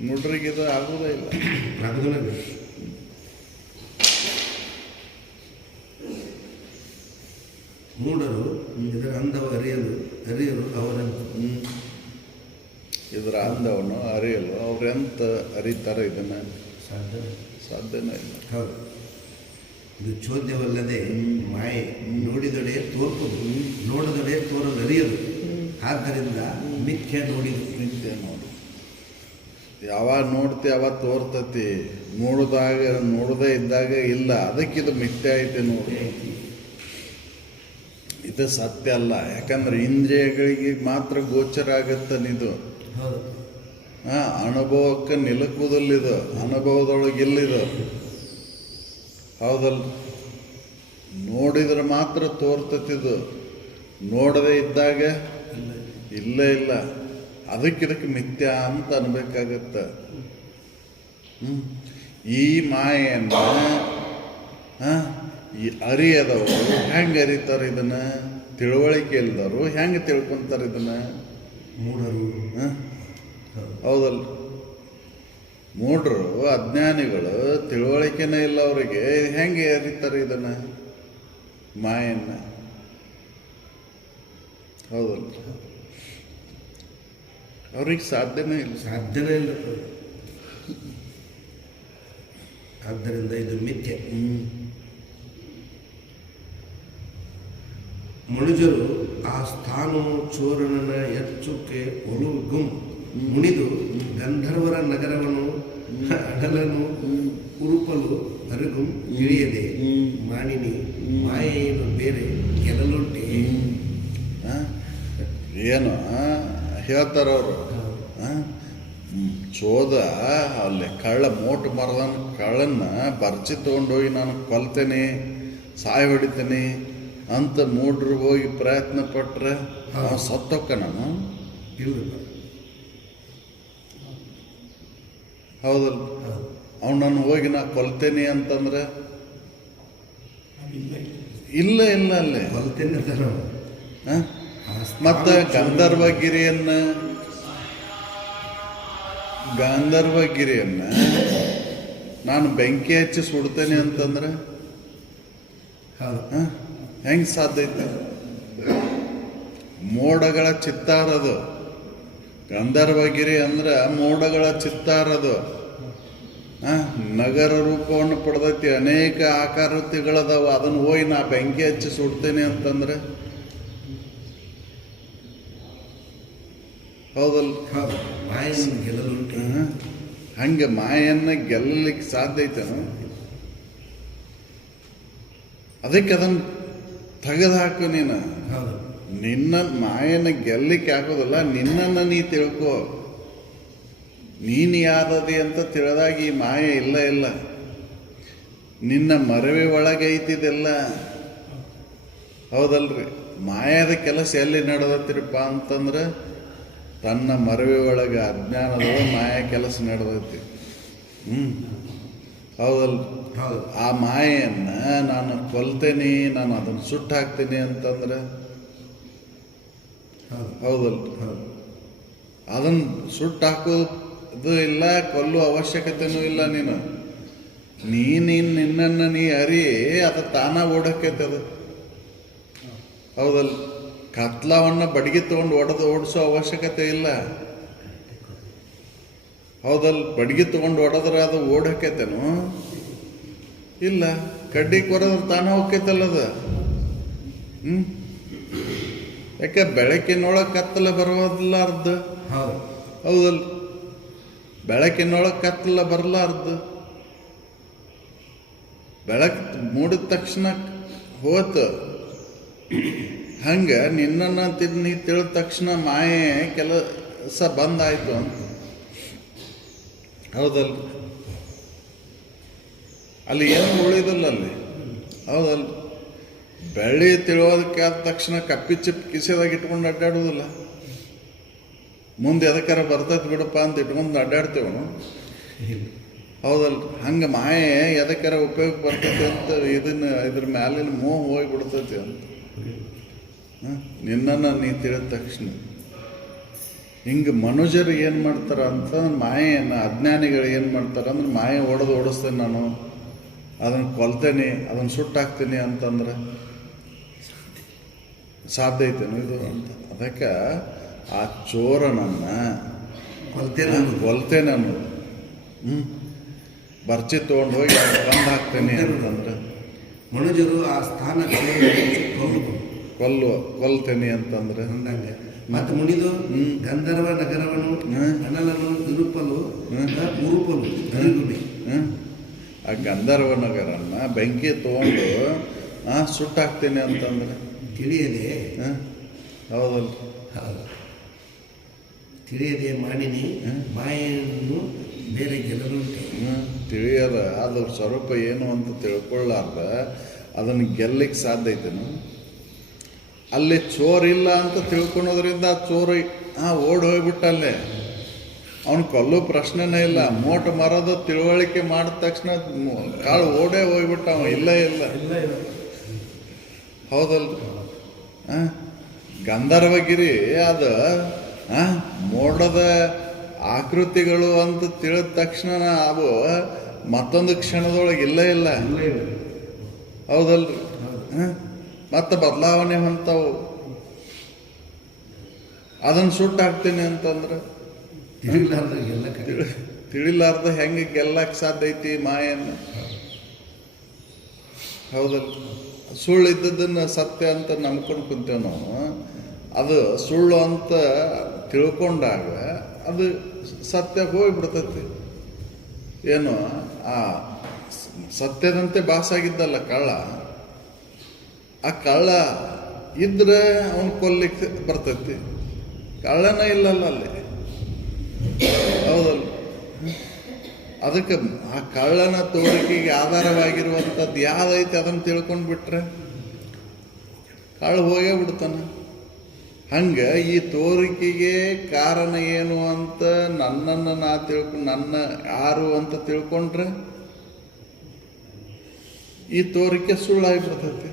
ಮೂಢರಿಗೆ ಇದು ಆಗುವುದೇ ಇಲ್ಲ. ಮೂಢರು ಇದರ ಅಂದವ ಅರಿಯಲು ಅವರಂತ. ಇದರ ಅಂದವನು ಅರಿಯಲು ಅವ್ರೆಂತ ಅರಿತಾರೆ? ಇದನ್ನ ಸಾಧ್ಯನೇ ಇಲ್ಲ. ಹೌದು. ಇದು ಚೋದ್ಯವಲ್ಲದೆ ಮಾಯೆ ನೋಡಿದೊಡೆ ತೋರ್ಪುದು, ನೋಡದೊಡೆ ತೋರಲರಿಯದು. ಆದ್ದರಿಂದ ಮಿಥ್ಯ ನೋಡಿದು. ಮಿಥ್ಯ ನೋಡಿ ಯಾವಾಗ ನೋಡ್ತಿ ಯಾವಾಗ ತೋರ್ತತಿ, ನೋಡದೇ ಇದ್ದಾಗ ಇಲ್ಲ. ಅದಕ್ಕಿದು ಮಿಥ್ಯ ಐತೆ ನೋಡಿ. ಇದು ಸತ್ಯ ಅಲ್ಲ. ಯಾಕಂದ್ರೆ ಇಂದ್ರಿಯಗಳಿಗೆ ಮಾತ್ರ ಗೋಚರ ಆಗತ್ತನಿದು. ಅನುಭವಕ್ಕೆ ನಿಲುಕುವುದಿಲ್ಲಿದು, ಅನುಭವದೊಳಗಿಲ್ಲಿದು. ಹೌದಲ್ಲ, ನೋಡಿದ್ರೆ ಮಾತ್ರ ತೋರ್ತತಿದು, ನೋಡದೇ ಇದ್ದಾಗ ಇಲ್ಲೇ ಇಲ್ಲ. ಅದಕ್ಕೆ ಮಿಥ್ಯ ಅಂತ ಅನ್ಬೇಕಾಗತ್ತ. ಈ ಮಾಯೆಯನ್ನ ಈ ಅರಿಯದವರು ಹೆಂಗೆ ಅರಿತಾರೆ? ಇದನ್ನ ತಿಳುವಳಿಕೆ ಇಲ್ದವರು ಹೆಂಗೆ ತಿಳ್ಕೊಂತಾರೆ ಇದನ್ನ? ಮೂಢರು. ಹೌದಲ್ಲ, ಮೂಢರು ಅಜ್ಞಾನಿಗಳು ತಿಳುವಳಿಕೆನೇ ಇಲ್ಲ ಅವರಿಗೆ. ಹೆಂಗೆ ಅರಿತಾರೆ ಇದನ್ನ ಮಾಯನ್ನ? ಹೌದಲ್ಲ, ಅವ್ರಿಗೆ ಸಾಧ್ಯನೇ ಇಲ್ಲ. ಆದ್ದರಿಂದ ಇದು ಮಿಥ್ಯೆ. ಮನುಜರು ಆ ಸ್ಥಾನ ಚೋರನನ ಎಚ್ಚುಕ್ಕೆ ಒಲುಗುಂ ಮುಣಿದು ಗಂಧರ್ವರ ನಗರವನ್ನು ಅಡಲನು ಉರುಪಲು ಅರಿವು ತಿಳಿಯದೆ ಮಾಣಿನಿ ಮಾಯೆಯನ್ನು ಬೇರೆ ಗೆಲ್ಲಲುಂಟೆ. ಏನು ಹೇಳ್ತಾರವರು ಚೋದ ಅಲ್ಲಿ ಕಳ್ಳ ಮೋಟು ಮರದನ್ ಕಳ್ಳನ್ನ ಬರ್ಚಿ ತೊಗೊಂಡೋಗಿ ನಾನು ಕೊಲ್ತೇನೆ ಸಾಯಿ ಹೊಡಿತೇನೆ ಅಂತ ಮೂಡ್ರು ಹೋಗಿ ಪ್ರಯತ್ನ ಪಟ್ರೆ ಅವ ಸತ್ತೊಕ್ಕ ನಾನು ಇಲ್ಲಪ್ಪ. ಹೌದಲ್ಲ ಅವನನ್ನು ಹೋಗಿ ನಾ ಕೊಲ್ತೇನೆ ಅಂತಂದ್ರೆ ಇಲ್ಲ ಇಲ್ಲ ಅಲ್ಲೇ ಕೊಲ್ತೇನೆ ಅಂತಾರ. ಮತ್ತು ಗಾಂಧರ್ವಗಿರಿಯನ್ನ ನಾನು ಬೆಂಕಿ ಹಚ್ಚಿ ಸುಡ್ತೇನೆ ಅಂತಂದ್ರೆ ಹೌದು. ಹೆಂಗೆ ಸಾಧ್ಯ ಐತೆ? ಮೋಡಗಳ ಚಿತ್ತಾರದು ಗಂಧರ್ವಗಿರಿ ಅಂದ್ರೆ ಮೋಡಗಳ ಚಿತ್ತಾರದು. ನಗರ ರೂಪವನ್ನು ಪಡೆದೈತಿ, ಅನೇಕ ಆಕಾರತಿಗಳದಾವ. ಅದನ್ನು ಹೋಗಿ ನಾ ಬೆಂಕಿ ಹಚ್ಚಿ ಸುಡ್ತೇನೆ ಅಂತಂದ್ರೆ ಹೌದಲ್ಲ? ಮಾಯನ್ನು ಗೆಲ್ಲಲುಂಟೆ. ಹಂಗೆ ಮಾಯನ್ನು ಗೆಲ್ಲಲಿಕ್ಕೆ ಸಾಧ್ಯ ಐತೇನು? ಅದಕ್ಕೆ ಅದನ್ನು ತೆಗೆದು ಹಾಕು ನೀನು. ನಿನ್ನ ಮಾಯನ ಗೆಲ್ಲಿಕ್ಕೆ ಆಗೋದಿಲ್ಲ, ನಿನ್ನನ್ನು ನೀ ತಿಳ್ಕೊ. ನೀನು ಯಾರದಿ ಅಂತ ತಿಳಿದಾಗ ಈ ಮಾಯೆ ಇಲ್ಲ ಇಲ್ಲ, ನಿನ್ನ ಮರವೆ ಒಳಗೆ ಐತಿದೆಲ್ಲ. ಹೌದಲ್ರಿ? ಮಾಯದ ಕೆಲಸ ಎಲ್ಲಿ ನಡೆದತ್ತಿರಪ್ಪ ಅಂತಂದ್ರೆ ತನ್ನ ಮರವೆ ಒಳಗೆ ಅಜ್ಞಾನದ ಮಾಯ ಕೆಲಸ ನಡೆದೈತಿ. ಹೌದಲ್? ಆ ಮಾಯೆಯನ್ನು ನಾನು ಕೊಲ್ತೇನೆ, ನಾನು ಅದನ್ನು ಸುಟ್ಟು ಹಾಕ್ತೀನಿ ಅಂತಂದ್ರೆ ಹೌದಲ್? ಅದನ್ನು ಸುಟ್ಟು ಹಾಕೋದು ಇಲ್ಲ, ಕೊಲ್ಲುವ ಅವಶ್ಯಕತೆನೂ ಇಲ್ಲ. ನಿನ್ನನ್ನು ನೀ ಅರಿ, ಅದು ತಾನ ಓಡಕ್ಕೈತೆ. ಅದು ಹೌದಲ್? ಕತ್ಲವನ್ನು ಬಡಿಗೆ ತೊಗೊಂಡು ಓಡಿಸೋ ಅವಶ್ಯಕತೆ ಇಲ್ಲ. ಹೌದಲ್? ಬಡಿಗೆ ತೊಗೊಂಡು ಹೊಡೆದ್ರೆ ಅದು ಓಡಕ್ಕೈತೇನು? ಇಲ್ಲ. ಕಡ್ಡಿ ಕೊರೆದ್ರೆ ತಾನೇ ಹೋಗ್ತೈತಲ್ಲದ. ಯಾಕೆ ಬೆಳಕಿನೊಳಗೆ ಕತ್ತಲ ಬರೋದಿಲ್ಲಾರ್ದ. ಹೌದಲ್? ಬೆಳಕಿನೊಳಗೆ ಕತ್ತಲ ಬರಲಾರ್ದು. ಬೆಳಕು ಮೂಡಿದ ತಕ್ಷಣ ಹೋತು. ಹಂಗೆ ನಿನ್ನನ್ನು ನೀ ತಿಳಿದ ತಕ್ಷಣ ಮಾಯೆ ಕೆಲಸ ಬಂದಾಯ್ತು ಅಂತ. ಹೌದಲ್? ಅಲ್ಲಿ ಏನು ಉಳಿದಲ್ಲ ಅಲ್ಲಿ. ಹೌದಲ್? ಬೆಳ್ಳಿ ತಿಳೋದಕ್ಕೆ ಆದ ತಕ್ಷಣ ಕಪ್ಪಿ ಚಿಪ್ ಕಿಸೆದಾಗ ಇಟ್ಕೊಂಡು ಅಡ್ಡಾಡೋದಿಲ್ಲ. ಮುಂದೆ ಎದಕ್ಕಾರ ಬರ್ತೈತೆ ಬಿಡಪ್ಪ ಅಂತ ಇಟ್ಕೊಂಡು ಅಡ್ಡಾಡ್ತೇವೆ. ಹೌದಲ್? ಹಂಗೆ ಮಾಯೆ ಎದಕ್ಕಾರ ಉಪಯೋಗ ಬರ್ತೈತೆ ಅಂತ ಇದ್ರ ಮ್ಯಾಲಿನ ಮೋಹ ಹೋಗಿಬಿಡ್ತೈತಿ ಅಂತ. ನಿನ್ನನ್ನು ನೀ ತಿಳಿದ ತಕ್ಷಣ ಹಿಂಗೆ ಮನುಷ್ಯರು ಏನು ಮಾಡ್ತಾರೆ ಅಂತಂದ್ರೆ ಮಾಯೆಯನ್ನು, ಅಜ್ಞಾನಿಗಳು ಏನು ಮಾಡ್ತಾರೆ ಅಂದ್ರೆ ಮಾಯೆ ಓಡಿಸ್ತೇನೆ ನಾನು, ಅದನ್ನು ಕೊಲ್ತೇನೆ, ಅದನ್ನು ಸುಟ್ಟಾಕ್ತೀನಿ ಅಂತಂದ್ರೆ ಸಾಧ್ಯ ಐತೇನು ಇದು ಅಂತ. ಅದಕ್ಕೆ ಆ ಚೋರನನ್ನು ಕೊಲ್ತೇನೆ ಅನ್ನೋದು ಬರ್ಚಿ ತೊಗೊಂಡು ಹೋಗಿ ಬಂದು ಹಾಕ್ತೇನೆ ಅಂತಂದ್ರೆ ಮನುಜರು ಆ ಸ್ಥಾನ ಕೊಲ್ತೇನೆ ಅಂತಂದ್ರೆ ಮತ್ತು ಮುಡಿದು ಗಂಧರ್ವ ನಗರವನ್ನು ಅನಲನು ಇರುಪಲು ಉರುಪಲು ಅರಿಗುಬಿ. ಆ ಗಂಧರ್ವ ನಗರನ್ನ ಬೆಂಕಿ ತೊಗೊಂಡು ಸುಟ್ಟಾಕ್ತೇನೆ ಅಂತಂದ್ರೆ ತಿಳಿಯದೆ. ಹೌದಲ್ಲ? ತಿಳಿಯದೆ ಮಾಡಿನಿ ಮಾಯನ್ನು ಬೇರೆ ಗೆಲ್ಲಲುಂಟೆ. ತಿಳಿಯದ ಅದ್ರ ಸ್ವರೂಪ ಏನು ಅಂತ ತಿಳ್ಕೊಳ್ಳಾರ್ದ ಅದನ್ನು ಗೆಲ್ಲಕ್ಕೆ ಸಾಧ್ಯ ಐತೇನು? ಅಲ್ಲಿ ಚೋರಿಲ್ಲ ಅಂತ ತಿಳ್ಕೊಳೋದ್ರಿಂದ ಚೋರು ಓಡಿ ಹೋಗ್ಬಿಟ್ಟಲ್ಲೇ, ಅವನು ಕೊಲ್ಲೋ ಪ್ರಶ್ನೆನೇ ಇಲ್ಲ. ಮೋಟ ಮರದ ತಿಳುವಳಿಕೆ ಮಾಡಿದ ತಕ್ಷಣ ಕಾಳು ಓಡೇ ಹೋಗ್ಬಿಟ್ಟ. ಅವ ಇಲ್ಲ ಹೌದಲ್? ಗಂಧರ್ವಗಿರಿ ಅದು ಮೋಡದ ಆಕೃತಿಗಳು ಅಂತ ತಿಳಿದ ತಕ್ಷಣ ಅವು ಮತ್ತೊಂದು ಕ್ಷಣದೊಳಗೆ ಇಲ್ಲ ಹೌದಲ್ರಿ? ಮತ್ತೆ ಬದಲಾವಣೆ ಹೊಂತಾವು. ಅದನ್ನು ಸುಟ್ಟಾಕ್ತೀನಿ ಅಂತಂದ್ರೆ ತಿಳಿಲಾರ್ದ ಹೆಂಗೆ ಗೆಲ್ಲಕ್ಕೆ ಸಾಧ್ಯ ಐತಿ ಮಾಯನ್ನು? ಹೌದಲ್ಲ? ಸುಳ್ಳು ಇದ್ದದನ್ನು ಸತ್ಯ ಅಂತ ನಂಬ್ಕೊಂಡು ಕುಂತೇವೆ ನಾವು. ಅದು ಸುಳ್ಳು ಅಂತ ತಿಳ್ಕೊಂಡಾಗ ಅದು ಸತ್ಯ ಹೋಗಿಬಿಡ್ತೈತಿ. ಏನು ಆ ಸತ್ಯದಂತೆ ಭಾಸಾಗಿದ್ದಲ್ಲ ಕಳ್ಳ. ಆ ಕಳ್ಳ ಇದ್ರೆ ಅವನು ಕೊಲ್ಲಿಕ್ಕೆ ಬರ್ತೈತಿ. ಕಳ್ಳನ ಇಲ್ಲಲ್ಲ ಅಲ್ಲಿ, ಹೌದಲ್ಲ? ಅದಕ್ಕೆ ಆ ಕಳ್ಳನ ತೋರಿಕೆಗೆ ಆಧಾರವಾಗಿರುವಂಥದ್ದು ಯಾವುದೈತೆ ಅದನ್ನು ತಿಳ್ಕೊಂಡು ಬಿಟ್ರೆ ಕಳ್ಳ ಹೋಗೇ ಬಿಡ್ತಾನೆ. ಹಂಗೆ ಈ ತೋರಿಕೆಗೆ ಕಾರಣ ಏನು ಅಂತ ನನ್ನನ್ನು ನಾ ನನ್ನ ಯಾರು ಅಂತ ತಿಳ್ಕೊಂಡ್ರೆ ಈ ತೋರಿಕೆ ಸುಳ್ಳಾಗಿಬಿಡ್ತೈತಿ,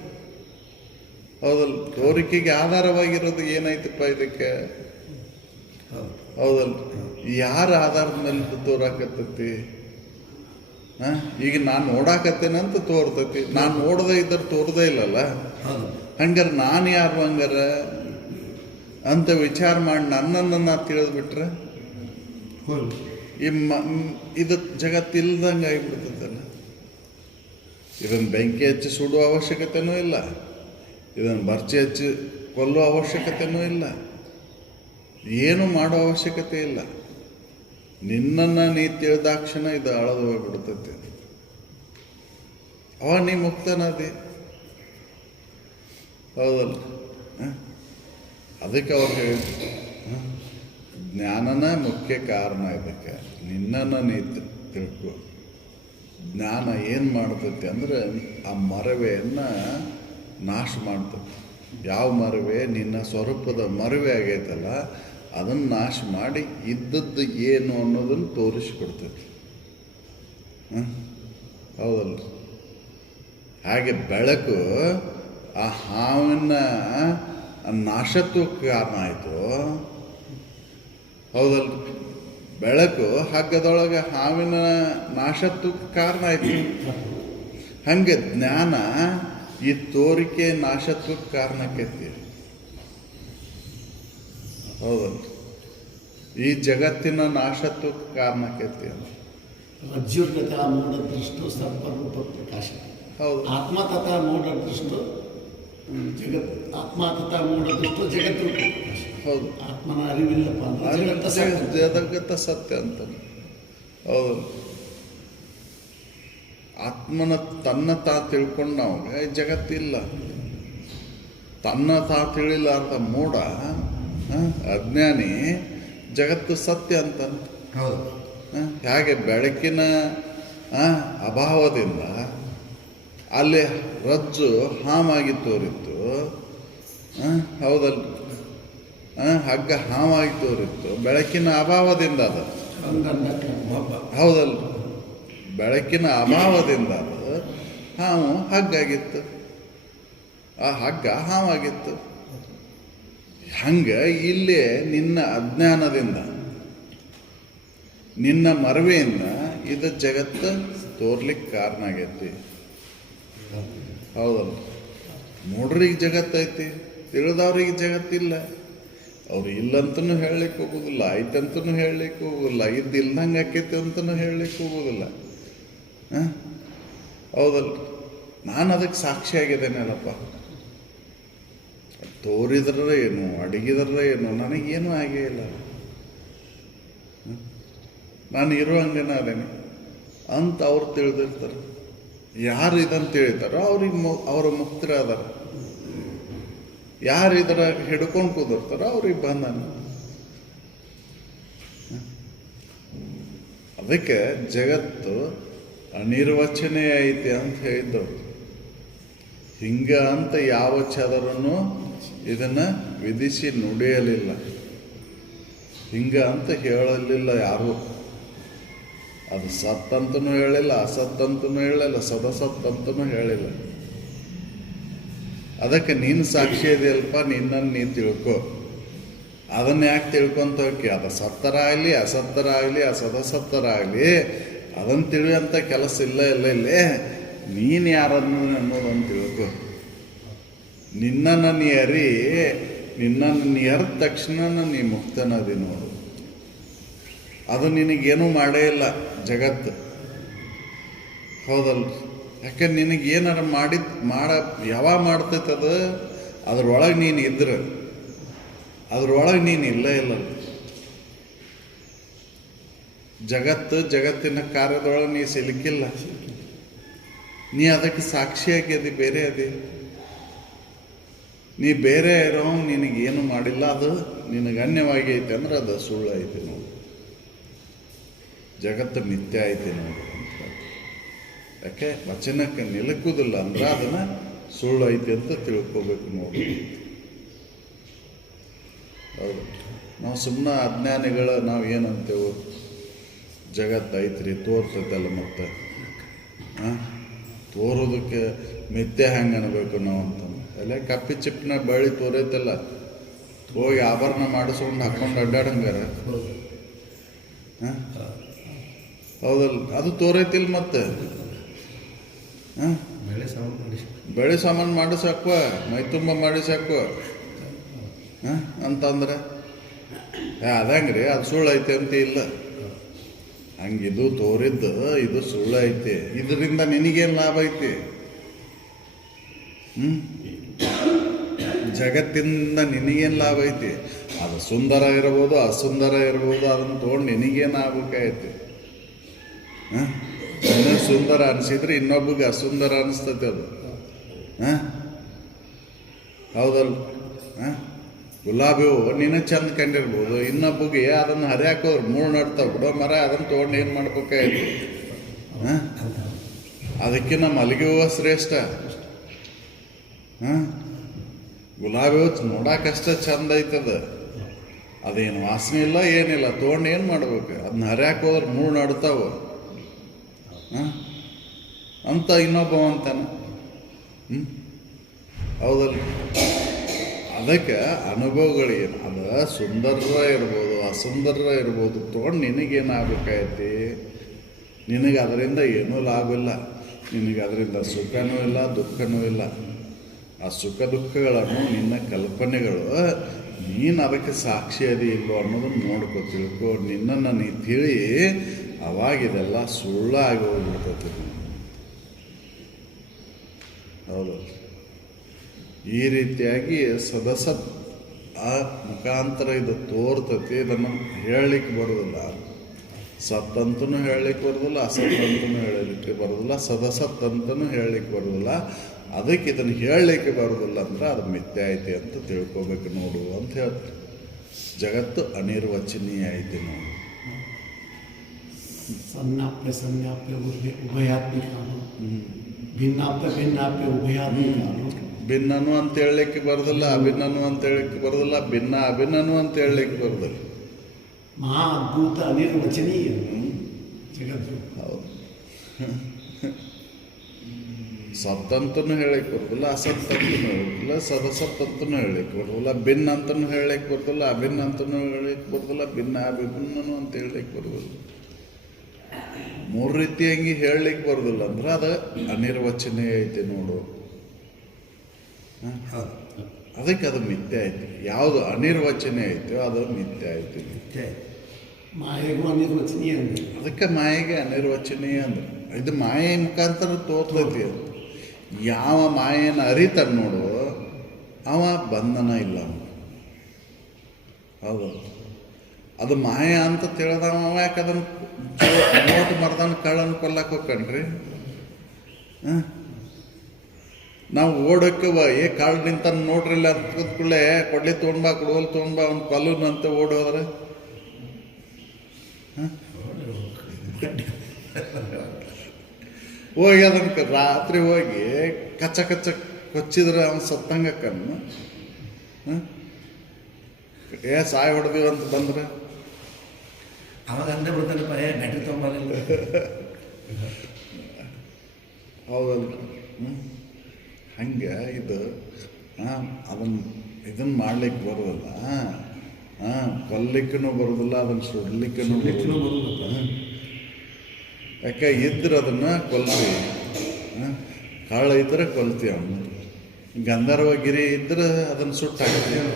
ಹೌದಲ್ಲ? ತೋರಿಕೆಗೆ ಆಧಾರವಾಗಿರೋದು ಏನೈತಪ್ಪ ಇದಕ್ಕೆ, ಹೌದಲ್ಲ? ಯಾರ ಆಧಾರದ ಮೇಲೆ ತೋರಾಕತ್ತೈತಿ? ಈಗ ನಾನು ನೋಡಾಕತ್ತೇನೆ ಅಂತ ತೋರ್ತೈತಿ. ನಾನು ನೋಡದೇ ಇದ್ದರೆ ತೋರದೇ ಇಲ್ಲಲ್ಲ. ಹಂಗಾರೆ ನಾನು ಯಾರು ಹಂಗಾರ ಅಂತ ವಿಚಾರ ಮಾಡಿ ನನ್ನನ್ನು ನಾ ತಿಳಿದ್ಬಿಟ್ರೆ ಇದು ಜಗತ್ತಿಲ್ದಂಗೆ ಆಗಿಬಿಡ್ತೈತಲ್ಲ. ಇದನ್ನು ಬೆಂಕಿ ಹಚ್ಚಿ ಸುಡುವ ಅವಶ್ಯಕತೆನೂ ಇಲ್ಲ, ಇದನ್ನು ಬರ್ಚಿ ಹಚ್ಚಿ ಕೊಲ್ಲುವ ಅವಶ್ಯಕತೆನೂ ಇಲ್ಲ, ಏನು ಮಾಡೋ ಅವಶ್ಯಕತೆ ಇಲ್ಲ. ನಿನ್ನನ್ನು ನೀ ತಿಳಿದಾಕ್ಷಣ ಇದು ಅಳದು ಹೋಗ್ಬಿಡ್ತೈತಿ. ಅವ ನೀ ಮುಕ್ತನದಿ, ಹೌದಲ್ಲ? ಅದಕ್ಕೆ ಅವ್ರು ಹೇಳಿದ್ರು ಜ್ಞಾನನ ಮುಖ್ಯ ಕಾರಣ. ಇದಕ್ಕೆ ನಿನ್ನನ್ನು ನೀ ತಿಳ್ಕೊ. ಜ್ಞಾನ ಏನು ಮಾಡ್ತೈತಿ ಅಂದರೆ ಆ ಮರವೆಯನ್ನು ನಾಶ ಮಾಡ್ತೈತಿ. ಯಾವ ಮರವೆ ನಿನ್ನ ಸ್ವರೂಪದ ಮರವೆ ಆಗೈತಲ್ಲ ಅದನ್ನು ನಾಶ ಮಾಡಿ ಇದ್ದದ್ದು ಏನು ಅನ್ನೋದನ್ನು ತೋರಿಸಿಕೊಡ್ತೈತಿ. ಹೌದಲ್ಲ? ಹಾಗೆ ಬೆಳಕು ಆ ಹಾವಿನ ನಾಶತ್ವಕ್ಕೆ ಕಾರಣ ಆಯಿತು, ಹೌದಲ್ಲ? ಬೆಳಕು ಹಗ್ಗದೊಳಗೆ ಹಾವಿನ ನಾಶತ್ವಕ್ಕೆ ಕಾರಣ ಆಯಿತು. ಹಂಗೆ ಜ್ಞಾನ ಈ ತೋರಿಕೆ ನಾಶತ್ವಕ್ಕೆ ಕಾರಣಕ್ಕೈತಿ, ಹೌದಲ್ಲ? ಈ ಜಗತ್ತಿನ ನಾಶತ್ವಕ್ಕೆ ಕಾರಣಕ್ಕೈತಿ ಅಂತ. ರಜ್ಜುರ್ಗತ ಮೂಢ ದೃಷ್ಟು ಸರ್ಪರೂಪ ಪ್ರಕಾಶ. ಹೌದು. ಆತ್ಮತಥ ಮೂಢ ದೃಷ್ಟು ಜಗತ್, ಆತ್ಮತಥ ಮೂಢ ದೃಷ್ಟು ಜಗತ್ತು ಪ್ರಕಾಶ. ಹೌದು. ಆತ್ಮನ ಅರಿವಿಲ್ಲಪ್ಪ ಅಂದ್ರೆ ಜಗತ್ತ ಸತ್ಯ ಅಂತ. ಹೌದು. ಆತ್ಮನ ತನ್ನ ತಾ ತಿಳ್ಕೊಂಡು ನಮಗೆ ಜಗತ್ತಿಲ್ಲ. ತನ್ನ ತಾ ತಿಳಿಲಾರ್ದ ಮೂಢ ಅಜ್ಞಾನಿ ಜಗತ್ತು ಸತ್ಯ ಅಂತ. ಹೌದು. ಹೇಗೆ ಬೆಳಕಿನ ಅಭಾವದಿಂದ ಅಲ್ಲಿ ರಜ್ಜು ಹಾಮಾಗಿ ತೋರಿತ್ತು, ಹೌದಲ್ಲ? ಹಗ್ಗ ಹಾವಾಗಿ ತೋರಿತ್ತು ಬೆಳಕಿನ ಅಭಾವದಿಂದ. ಅದು ಹೌದಲ್ಲ? ಬೆಳಕಿನ ಅಭಾವದಿಂದ ಅದು ಹಾವು ಹಗ್ಗಾಗಿತ್ತು, ಆ ಹಗ್ಗ ಹಾವಾಗಿತ್ತು. ಹಂಗೆ ಇಲ್ಲೇ ನಿನ್ನ ಅಜ್ಞಾನದಿಂದ, ನಿನ್ನ ಮರವೆಯಿಂದ ಇದು ಜಗತ್ತು ತೋರ್ಲಿಕ್ಕೆ ಕಾರಣ ಆಗೈತಿ, ಹೌದಲ್ಲ? ಮೂಢರಿಗೆ ಜಗತ್ತೈತಿ, ತಿಳಿದವ್ರಿಗೆ ಜಗತ್ತಿಲ್ಲ. ಅವ್ರು ಇಲ್ಲಂತನೂ ಹೇಳಲಿಕ್ಕೆ ಹೋಗೋದಿಲ್ಲ, ಆಯ್ತಂತನೂ ಹೇಳಲಿಕ್ಕೆ ಹೋಗೋದಿಲ್ಲ, ಇದ್ದಿಲ್ದಂಗೆ ಆಕೈತಿ ಅಂತನೂ ಹೇಳಲಿಕ್ಕೆ ಹೋಗೋದಿಲ್ಲ. ಹೌದಲ್ಲ? ನಾನು ಅದಕ್ಕೆ ಸಾಕ್ಷಿಯಾಗಿದ್ದೇನಲ್ಲಪ್ಪ. ತೋರಿದ್ರೆ ಏನು, ಅಡಗಿದ್ರೆ ಏನು, ನನಗೇನೂ ಆಗೇ ಇಲ್ಲ. ನಾನು ಇರೋ ಹಂಗೇನ ಅದೇನೆ ಅಂತ ಅವ್ರು ತಿಳಿದಿರ್ತಾರೆ. ಯಾರು ಇದನ್ನು ತಿಳಿತಾರೋ ಅವ್ರಿಗೆ ಅವರ ಮುಕ್ತರ ಅದಾರ. ಯಾರು ಇದರ ಹಿಡ್ಕೊಂಡು ಕೂದಿರ್ತಾರೋ ಅವ್ರಿಗೆ ಬಂಧನ. ಅದಕ್ಕೆ ಜಗತ್ತು ಅನಿರ್ವಚನೀಯ ಐತಿ ಅಂತ ಹೇಳಿದ್ದವರು. ಹಿಂಗ ಅಂತ ಯಾವ ಚದರನ್ನು ಇದನ್ನು ವಿಧಿಸಿ ನುಡಿಯಲಿಲ್ಲ, ಹಿಂಗ ಅಂತ ಹೇಳಲಿಲ್ಲ ಯಾರು. ಅದು ಸತ್ತಂತನೂ ಹೇಳಿಲ್ಲ, ಅಸತ್ತಂತನೂ ಹೇಳಿಲ್ಲ, ಸದಸತ್ತಂತನೂ ಹೇಳಿಲ್ಲ. ಅದಕ್ಕೆ ನೀನು ಸಾಕ್ಷಿ ಇದೆಯಲ್ಪ, ನಿನ್ನನ್ನು ನೀನು ತಿಳ್ಕೊ. ಅದನ್ನು ಯಾಕೆ ತಿಳ್ಕೊಂತ ಹೋಗಿ? ಅದು ಸತ್ತರಾಗಲಿ, ಅಸತ್ತರಾಗಲಿ, ಅಸದಸತ್ತರಾಗಲಿ, ಅದನ್ನು ತಿಳಿಯುವಂಥ ಕೆಲಸ ಇಲ್ಲ ಇಲ್ಲೇ. ನೀನು ಯಾರನ್ನು ಅನ್ನೋದನ್ನು ತಿಳ್ಕೊ. ನಿನ್ನನ್ನು ನೀ ಅರಿ, ನಿನ್ನನ್ನು ನೀ ಅರಿದ ತಕ್ಷಣ ನೀ ಮುಕ್ತನದಿ ನೋಡು. ಅದು ನಿನಗೇನೂ ಮಾಡೇ ಇಲ್ಲ ಜಗತ್ತು, ಹೌದಲ್ಲ? ಯಾಕೆ ನಿನಗೇನಾರು ಯಾವಾಗ ಮಾಡ್ತೈತೆ ಅದು? ಅದ್ರೊಳಗೆ ನೀನು ಇದ್ರೆ, ಅದ್ರೊಳಗೆ ನೀನು ಇಲ್ಲ. ಜಗತ್ತಿನ ಕಾರ್ಯದೊಳಗೆ ನೀ ಸಿಲುಕಿಲ್ಲ, ನೀ ಅದಕ್ಕೆ ಸಾಕ್ಷಿಯಾಗಿ ಅದಿ, ಬೇರೆ ಅದಿ. ನೀ ಬೇರೆ ಇರೋ ನಿನಗೇನು ಮಾಡಿಲ್ಲ, ಅದು ನಿನಗೆ ಅನ್ಯವಾಗಿ ಐತೆ ಅಂದ್ರೆ ಅದು ಸುಳ್ಳು ಐತಿ ನೋಡು. ಜಗತ್ತು ಮಿಥ್ಯ ಐತಿ ನೋಡು ಅಂತ. ಯಾಕೆ ವಚನಕ್ಕೆ ನಿಲುಕುವುದಿಲ್ಲ ಅಂದ್ರೆ ಅದನ್ನು ಸುಳ್ಳು ಐತಿ ಅಂತ ತಿಳ್ಕೊಬೇಕು ನೋಡಿ. ಹೌದು, ನಾವು ಸುಮ್ಮನೆ ಅಜ್ಞಾನಿಗಳು ನಾವು ಏನಂತೇವೆ, ಜಗತ್ತು ಐತ್ರಿ ತೋರ್ತೈತಲ್ಲ, ಮತ್ತೆ ತೋರೋದಕ್ಕೆ ಮಿಥ್ಯೆ ಹೆಂಗೆ ಅನ್ಬೇಕು ನಾವು ಅಂತ. ಎಲ್ಲ ಕಪ್ಪಿ ಚಿಪ್ಪಿನ ಬಳಿ ತೋರೈತಲ್ಲ, ಹೋಗಿ ಆಭರಣ ಮಾಡಿಸ್ಕೊಂಡು ಹಾಕೊಂಡು ಅಡ್ಡಾಡಂಗಾರ ಹೌದಲ್ಲ, ಅದು ತೋರೈತಿಲ್ಲ. ಮತ್ತೆ ಬೆಳೆ ಸಾಮಾನು ಮಾಡಿಸಾಕುವ, ಮೈ ತುಂಬ ಮಾಡಿಸಾಕುವ ಅಂತಂದ್ರೆ ಅದಂಗ್ರಿ ಅದು ಸುಳ್ಳು ಐತೆ ಅಂತ ಇಲ್ಲ. ಹಂಗಿದು ತೋರಿದ್ದು ಇದು ಸುಳ್ಳು ಐತೆ, ಇದರಿಂದ ನಿನಗೇನು ಲಾಭ ಐತಿ? ಜಗತ್ತಿಂದ ನಿನಗೇನು ಲಾಭ ಐತಿ? ಅದು ಸುಂದರ ಇರ್ಬೋದು, ಅಸುಂದರ ಇರ್ಬೋದು, ಅದನ್ನು ತೊಗೊಂಡು ನಿನಗೇನು ಆಗ್ಬೇಕಾಯ್ತಿ? ಇನ್ನೂ ಸುಂದರ ಅನಿಸಿದ್ರೆ ಇನ್ನೊಬ್ಬಗೆ ಅಸುಂದರ ಅನಿಸ್ತೈತೆ ಅದು. ಹೌದಲ್ಲ? ಗುಲಾಬಿ ಹೂವು ನೀನು ಚಂದ ಕಂಡಿರ್ಬೋದು, ಇನ್ನೊಬ್ಬಗೆ ಅದನ್ನು ಹರಿಯಾಕೋರು ಮೂಳು ನಡ್ತಾವೆ ಬಿಡೋ ಮರ, ಅದನ್ನು ತೊಗೊಂಡು ಏನು ಮಾಡ್ಬೇಕಾಯ್ತು? ಅದಕ್ಕಿಂತ ಮಲ್ಲಿಗೆ ಹೂವು ಶ್ರೇಷ್ಠ. ಗುಲಾಬಿ ಹೂವು ನೋಡಕ್ಕಷ್ಟ ಚಂದ ಐತದ, ಅದೇನು ವಾಸನೆ ಇಲ್ಲ, ಏನಿಲ್ಲ, ತೊಗೊಂಡು ಏನು ಮಾಡ್ಬೇಕು? ಅದನ್ನ ಹರಿಯಾಕೋದ್ರೆ ಮೂಳು ನಡ್ತಾವ ಅಂತ ಇನ್ನೊಬ್ಬ ಅಂತಾನೆ. ಹೌದಲ್ಲ? ಅದಕ್ಕೆ ಅನುಭವಗಳೇನು, ಅದು ಸುಂದರ ಇರ್ಬೋದು, ಅಸುಂದರ ಇರ್ಬೋದು, ತೊಗೊಂಡು ನಿನಗೇನಾಗಬೇಕಾಯ್ತಿ? ನಿನಗೆ ಅದರಿಂದ ಏನೂ ಲಾಭ ಇಲ್ಲ, ನಿನಗೆ ಅದರಿಂದ ಸುಖನೂ ಇಲ್ಲ, ದುಃಖನೂ ಇಲ್ಲ. ಆ ಸುಖ ದುಃಖಗಳನ್ನು ನಿನ್ನ ಕಲ್ಪನೆಗಳು, ನೀನು ಅದಕ್ಕೆ ಸಾಕ್ಷಿ ಅದಿ ಇಲ್ಲೋ ಅನ್ನೋದನ್ನು ನೋಡ್ಕೊ, ತಿಳ್ಕೊ. ನಿನ್ನನ್ನು ನೀ ತಿಳಿ, ಅವಾಗಿದೆಲ್ಲ ಸುಳ್ಳಾಗಿ ಹೋಗ್ಬಿಡ್ತೈತಿ. ಹೌದು, ಈ ರೀತಿಯಾಗಿ ಸದಸತ್ ಆ ಮುಖಾಂತರ ಇದು ತೋರ್ತತಿ. ಇದನ್ನು ಹೇಳಲಿಕ್ಕೆ ಬರೋದಿಲ್ಲ. ಸತ್ತಂತೂ ಹೇಳಲಿಕ್ಕೆ ಬರೋದಿಲ್ಲ, ಅಸತ್ತಂತೂ ಹೇಳಲಿಕ್ಕೆ ಬರೋದಿಲ್ಲ, ಸದಸತ್ ಅಂತನೂ ಹೇಳಲಿಕ್ಕೆ ಬರೋದಿಲ್ಲ. ಅದಕ್ಕೆ ಇದನ್ನು ಹೇಳಲಿಕ್ಕೆ ಬರೋದಿಲ್ಲ ಅಂದ್ರೆ ಅದು ಮಿಥ್ಯೆ ಐತಿ ಅಂತ ತಿಳ್ಕೊಬೇಕು ನೋಡು ಅಂತ ಹೇಳ್ತಾರೆ. ಜಗತ್ತು ಅನಿರ್ವಚನೀಯ ಐತಿ ನೋಡು. ಸನ್ನಾಪ್ಯ ಸನ್ಯಾಪ್ಯ ಉಭಯಾತ್ಮಿಕಾನು, ಭಿನ್ನಾಪ್ಯ ಭಿನ್ನಾಪ್ಯ ಉಭಯಾತ್ಮಿಕಾನು. ಭಿನ್ನನು ಅಂತ ಹೇಳಲಿಕ್ಕೆ ಬರೋದಿಲ್ಲ, ಅಭಿನ್ನನು ಅಂತ ಹೇಳಲಿಕ್ಕೆ ಬರೋದಿಲ್ಲ, ಭಿನ್ನ ಅಭಿನ್ನನು ಅಂತ ಹೇಳಲಿಕ್ಕೆ ಬರೋದಿಲ್ಲ. ಮಹಾ ಅದ್ಭುತ ಅನಿರ್ವಚನೀಯ ಜಗತ್ತು. ಹೌದು, ಸತ್ತಂತನೂ ಹೇಳಲಿಕ್ಕೆ ಬರೋದಿಲ್ಲ, ಅಸತ್ತಂತನೂ ಹೇಳೋದಿಲ್ಲ, ಸದಸತ್ತಂತನೂ ಹೇಳಲಿಕ್ಕೆ ಬರೋದಿಲ್ಲ, ಭಿನ್ನ ಅಂತನೂ ಹೇಳಲಿಕ್ಕೆ ಬರೋದಿಲ್ಲ, ಅಭಿನ್ನ ಅಂತನೂ ಹೇಳಲಿಕ್ಕೆ ಬರೋದಿಲ್ಲ, ಭಿನ್ನ ಅಭಿನ್ನನು ಅಂತ ಹೇಳಲಿಕ್ಕೆ ಬರೋದಿಲ್ಲ. ಮೂರು ರೀತಿಯಾಗಿ ಹೇಳಲಿಕ್ಕೆ ಬರೋದಿಲ್ಲ ಅಂದ್ರೆ ಅದು ಅನಿರ್ವಚನೀಯ ಐತಿ ನೋಡು. ಅದಕ್ಕೆ ಅದು ಮಿಥ್ಯೆ ಐತಿ. ಯಾವುದು ಅನಿರ್ವಚನೀಯ ಐತೋ ಅದು ಮಿಥ್ಯೆ ಐತಿ. ಮಾಯೆಗೂ ಅನಿರ್ವಚನೀಯ ಅಂದ್ರೆ ಅದಕ್ಕೆ ಮಾಯೆಗೆ ಅನಿರ್ವಚನೀಯ ಅಂದ್ರೆ ಇದು ಮಾಯೆ ಮುಖಾಂತರ ತೋರ್ತೈತಿ. ಅದು ಯಾವ ಮಾಯೆಯನ್ನು ಅರಿತಾನೆ ನೋಡು, ಅವ ಬಂಧನ ಇಲ್ಲ. ಹೌದು, ಅದು ಮಾಯ ಅಂತ ತಿಳಿದವ ಯಾಕೆ ಅದನ್ನು ನೋಟು ಮರ್ದನ್ ಕಳ್ಳನ್ನು ಕೊಲ್ಲಕ್ಕೆ ಹೋಗ್ಕಣ್ರಿ? ನಾವು ಓಡೋಕ್ಕವ ಕಾಳು ನಿಂತ ನೋಡ್ರಿಲ್ಲ ಅಂತ ಕೂಡಲೇ ಕೊಡ್ಲಿ ತೊಗೊಂಡ್ಬಾ, ಕುಡುವಲ್ ತೊಗೊಂಡ್ಬಾ, ಅವ್ನು ಕೊಲ್ಲುನಂತ ಓಡಿ ಹೋದ್ರೆ ಹೋಗಿ ಅದಕ್ಕೆ ರಾತ್ರಿ ಹೋಗಿ ಕಚ್ಚ ಕಚ್ಚ ಕೊಚ್ಚಿದ್ರೆ ಅವನು ಸತ್ತಂಗ ಕಣ್ಣು ಸಾಯಿ ಹೊಡೆದಿವ ಅಂತ ಬಂದ್ರೆ ಅವಾಗ ಅಂದ್ರೆ ಬಿಡ್ತಾನಪ್ಪ, ಬ್ಯಾಟ್ರಿ ತೊಗೊಂಬಲ್ಲ. ಹೌದಲ್ಲ? ಹಂಗೆ ಇದು ಇದನ್ನು ಮಾಡ್ಲಿಕ್ಕೆ ಬರೋದಿಲ್ಲ, ಕೊಲ್ಲಿಕ್ಕೂ ಬರೋದಿಲ್ಲ, ಅದನ್ನು ಸುಡ್ಲಿಕ್ಕೂ ಬರೋದಿಲ್ಲ. ಯಾಕೆ ಇದ್ರೆ ಅದನ್ನು ಕೊಲ್ತೀವಿ, ಕಾಳ ಇದ್ರೆ ಕೊಲ್ತೀವಿ. ಅವನು ಗಂಧರ್ವಗಿರಿ ಇದ್ರೆ ಅದನ್ನು ಸುಟ್ಟು ಹಾಕ್ತೀವಿ,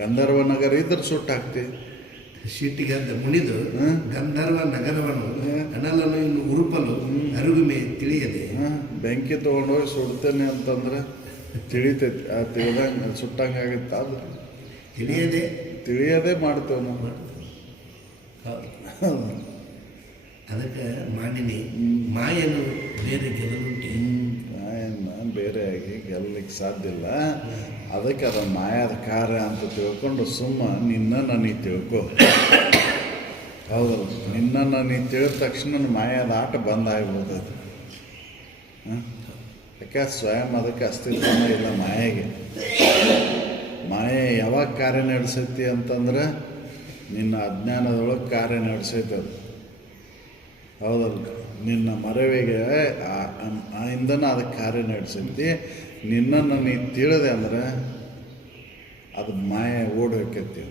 ಗಂಧರ್ವ ನಗರ ಇದ್ರೆ ಸುಟ್ಟು ಹಾಕ್ತೀವಿ. ಶೀಟಿಗೆ ಅಂತ ಮುನಿದು ಗಂಧರ್ವ ನಗರವನ್ನು ಅನಲನ್ನು ಇನ್ನು ಉರುಪಲು ಅರುಗುಮೆ ತಿಳಿಯದೆ ಬೆಂಕಿ ತೊಗೊಂಡೋಗಿ ಸುಡ್ತೇನೆ ಅಂತಂದ್ರೆ ತಿಳಿತೈತಿ. ಆ ತಿಳಿದಂಗೆ ಸುಟ್ಟಂಗೆ ಆಗುತ್ತೆ. ಅದು ತಿಳಿಯದೆ ಮಾಡ್ತೇವೆ ನಾವು. ಅದಕ್ಕೆ ಮಾನಿನಿ ಮಾಯನ್ನು ಬೇರೆ ಗೆಲ್ಲುಂಟೆ ಹೋಗ್ಲಿಕ್ಕೆ ಸಾಧ್ಯ ಇಲ್ಲ. ಅದಕ್ಕೆ ಅದು ಮಾಯಾದ ಕಾರ್ಯ ಅಂತ ತಿಳ್ಕೊಂಡು ಸುಮ್ಮ ನಿನ್ನನ್ನು ನೀ ತಿಳ್ಕೊ. ಹೌದಲ್ಲ, ನಿನ್ನನ್ನು ನೀ ತಿಳಿದ ತಕ್ಷಣ ಮಾಯಾದ ಆಟ ಬಂದ್ ಆಗ್ಬಿಡ್ತೈತೆ. ಯಾಕೆ ಸ್ವಯಂ ಅದಕ್ಕೆ ಅಸ್ತಿತ್ವನೇ ಇಲ್ಲ ಮಾಯೆಗೆ. ಮಾಯೆ ಯಾವಾಗ ಕಾರ್ಯ ನಡೆಸೈತಿ ಅಂತಂದ್ರೆ ನಿನ್ನ ಅಜ್ಞಾನದೊಳಗೆ ಕಾರ್ಯ ನಡೆಸೈತೆ ಅದು. ಹೌದಲ್ಲ, ನಿನ್ನ ಮರವಿಗೆ ಇಂದನ ಅದಕ್ಕೆ ಕಾರ್ಯ ನಡೆಸೈತಿ. ನಿನ್ನನ್ನು ನೀ ತಿಳಿದೆ ಅಂದ್ರೆ ಅದು ಮಾಯೆ ಓಡಿ ಹೋಗ್ತೈತಿ.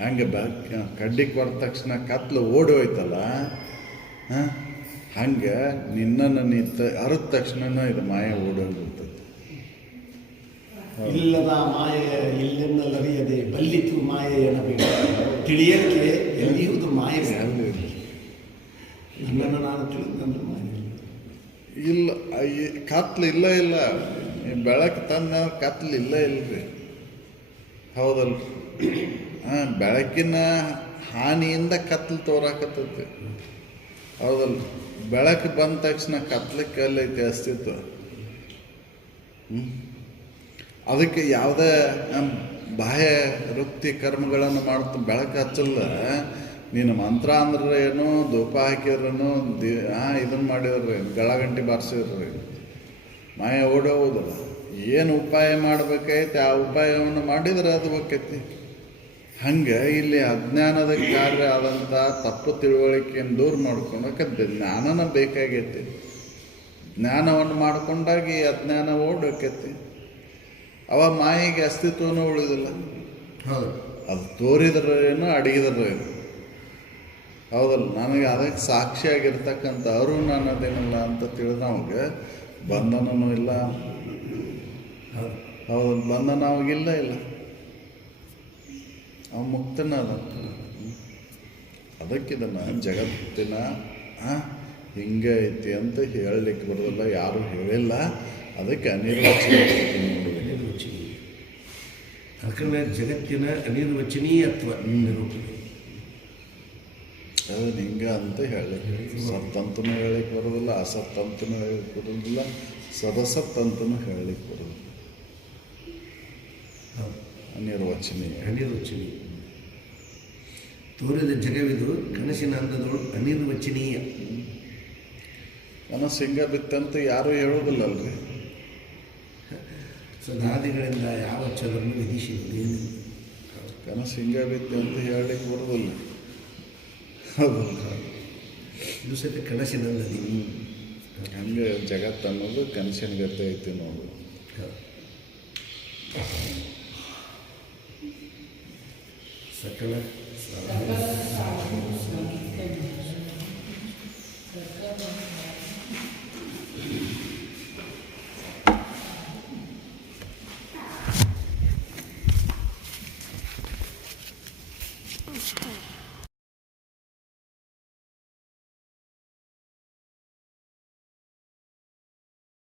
ಹಂಗೆ ಕಡ್ಡಿ ಕೊಟ್ಟ ತಕ್ಷಣ ಕತ್ಲು ಓಡಿ ಹೋಯ್ತಲ್ಲ, ಹಂಗೆ ನಿನ್ನನ್ನು ನೀ ಅರಿದ ತಕ್ಷಣ ಇದು ಮಾಯೆ ಓಡಿ ಹೋಗ್ಬಿಡ್ತೈತಿ. ಇಲ್ಲದ ಮಾಯೆ ಇಲ್ಲೆನ್ನಲರಿಯದೆ ಬಲ್ಲಿತು ಮಾಯೆ ಎನ್ನಬೇಕು. ತಿಳಿಯಲಿಕ್ಕೆ ಎಲ್ಲಿಯುವುದು ಮಾಯೆ. ನನ್ನನ್ನು ನಾನು ತಿಳಿದಂದ್ರೆ ಮಾಯೆ ಇಲ್ಲ. ಕತ್ಲು ಇಲ್ಲ ಈ ಬೆಳಕು ತಂದ ಕತ್ಲು ಇಲ್ಲೇ ಇಲ್ಲರಿ. ಹೌದಲ್ಲ, ಬೆಳಕಿನ ಹಾನಿಯಿಂದ ಕತ್ಲು ತೋರಾಕತ್ತೈತಿ. ಹೌದಲ್ಲ, ಬೆಳಕು ಬಂದ ತಕ್ಷಣ ಕತ್ಲಕ್ಕೆ ಎಲ್ಲೈತಿ ಅಸ್ತಿತ್ವ. ಅದಕ್ಕೆ ಯಾವುದೇ ಬಾಹ್ಯ ವೃತ್ತಿ ಕರ್ಮಗಳನ್ನು ಮಾಡ್ತಾ ಬೆಳಕು ಹಚ್ಚಲ್ಲ. ನೀನು ಮಂತ್ರ ಅಂದ್ರೆ ಏನು, ಧೂಪ ಹಾಕಿದ್ರೂ ಇದನ್ನು ಮಾಡಿದ್ರಿ, ಗಳಗಂಟಿ ಬಾರಿಸಿದ್ರಿ, ಮಾಯ ಓಡೋವುದಲ್ಲ. ಏನು ಉಪಾಯ ಮಾಡಬೇಕೈತಿ ಆ ಉಪಾಯವನ್ನು ಮಾಡಿದ್ರೆ ಅದು ಹೋಗ್ತೈತಿ. ಹಂಗೆ ಇಲ್ಲಿ ಅಜ್ಞಾನದ ಕಾರ್ಯ ಆದಂಥ ತಪ್ಪು ತಿಳುವಳಿಕೆಯನ್ನು ದೂರ ಮಾಡ್ಕೊಳಕ್ಕೆ ಜ್ಞಾನನ ಬೇಕಾಗೈತಿ. ಜ್ಞಾನವನ್ನು ಮಾಡ್ಕೊಂಡಾಗಿ ಅಜ್ಞಾನ ಓಡೋಕೈತಿ. ಅವ ಮಾಯಿಗೆ ಅಸ್ತಿತ್ವನೂ ಉಳಿದಿಲ್ಲ. ಹೌದು, ಅದು ತೋರಿದ್ರೇನು ಅಡಗಿದ್ರೇನು. ಹೌದಲ್ಲ, ನನಗೆ ಅದಕ್ಕೆ ಸಾಕ್ಷಿಯಾಗಿರ್ತಕ್ಕಂಥ ಅವರು ನನ್ನದೇನಿಲ್ಲ ಅಂತ ತಿಳಿದ ನಮಗೆ ಬಂಧನನೂ ಇಲ್ಲ. ಹೌದು, ಬಂಧನ ಅವಾಗಿಲ್ಲ ಇಲ್ಲ, ಅವ ಮುಕ್ತನ ಅದ. ಅದಕ್ಕಿದನ್ನು ಜಗತ್ತಿನ ಹಿಂಗೆ ಐತಿ ಅಂತ ಹೇಳಲಿಕ್ಕೆ ಬರೋದಿಲ್ಲ, ಯಾರೂ ಹೇಳಿಲ್ಲ. ಅದಕ್ಕೆ ಅನಿರ್ವಚನೀಯ ಯಾಕಂದರೆ ಜಗತ್ತಿನ ಅನಿರ್ವಚನೀಯತ್ವ ನಿರೂಪಣೆ ಅದು ಹಿಂಗೆ ಅಂತ ಹೇಳಲಿಕ್ಕೆ ಸತ್ತಂತನೂ ಹೇಳಲಿಕ್ಕೆ ಬರೋದಿಲ್ಲ, ಅಸತ್ತಂತನೂ ಹೇಳಲಿಕ್ಕೆ ಬರೋದಿಲ್ಲ, ಸದಸತ್ತಂತನೂ ಹೇಳಲಿಕ್ಕೆ ಬರೋದಿಲ್ಲ. ಅನಿರ್ವಚನೀಯ ತೋರಿದ ಜಗವಿದು ಕನಸಿನ ಅಂದದೊಳು ಅನಿರ್ವಚನೀಯ. ಕನಸು ಹಿಂಗೆ ಬಿತ್ತಂತ ಯಾರೂ ಹೇಳೋದಿಲ್ಲ ಅಲ್ರಿ. ಸದಾದಿಗಳಿಂದ ಯಾವ ಛಲವನ್ನು ವಿಧಿಸಿದ್ದೇನೆ. ಕನಸು ಹಿಂಗೆ ಬಿತ್ತೆ ಅಂತ ಹೇಳಲಿಕ್ಕೆ ಬರೋದಿಲ್ಲ. ಹೌದು, ಇದು ಸಹಿತ ಕನಸಿನಲ್ಲಿ ಹಂಗೆ ಜಗತ್ತು ಅನ್ನೋದು ಕನಸಿನ ಗತೆ ಐತಿ ನೋಡು. ಸಕಲ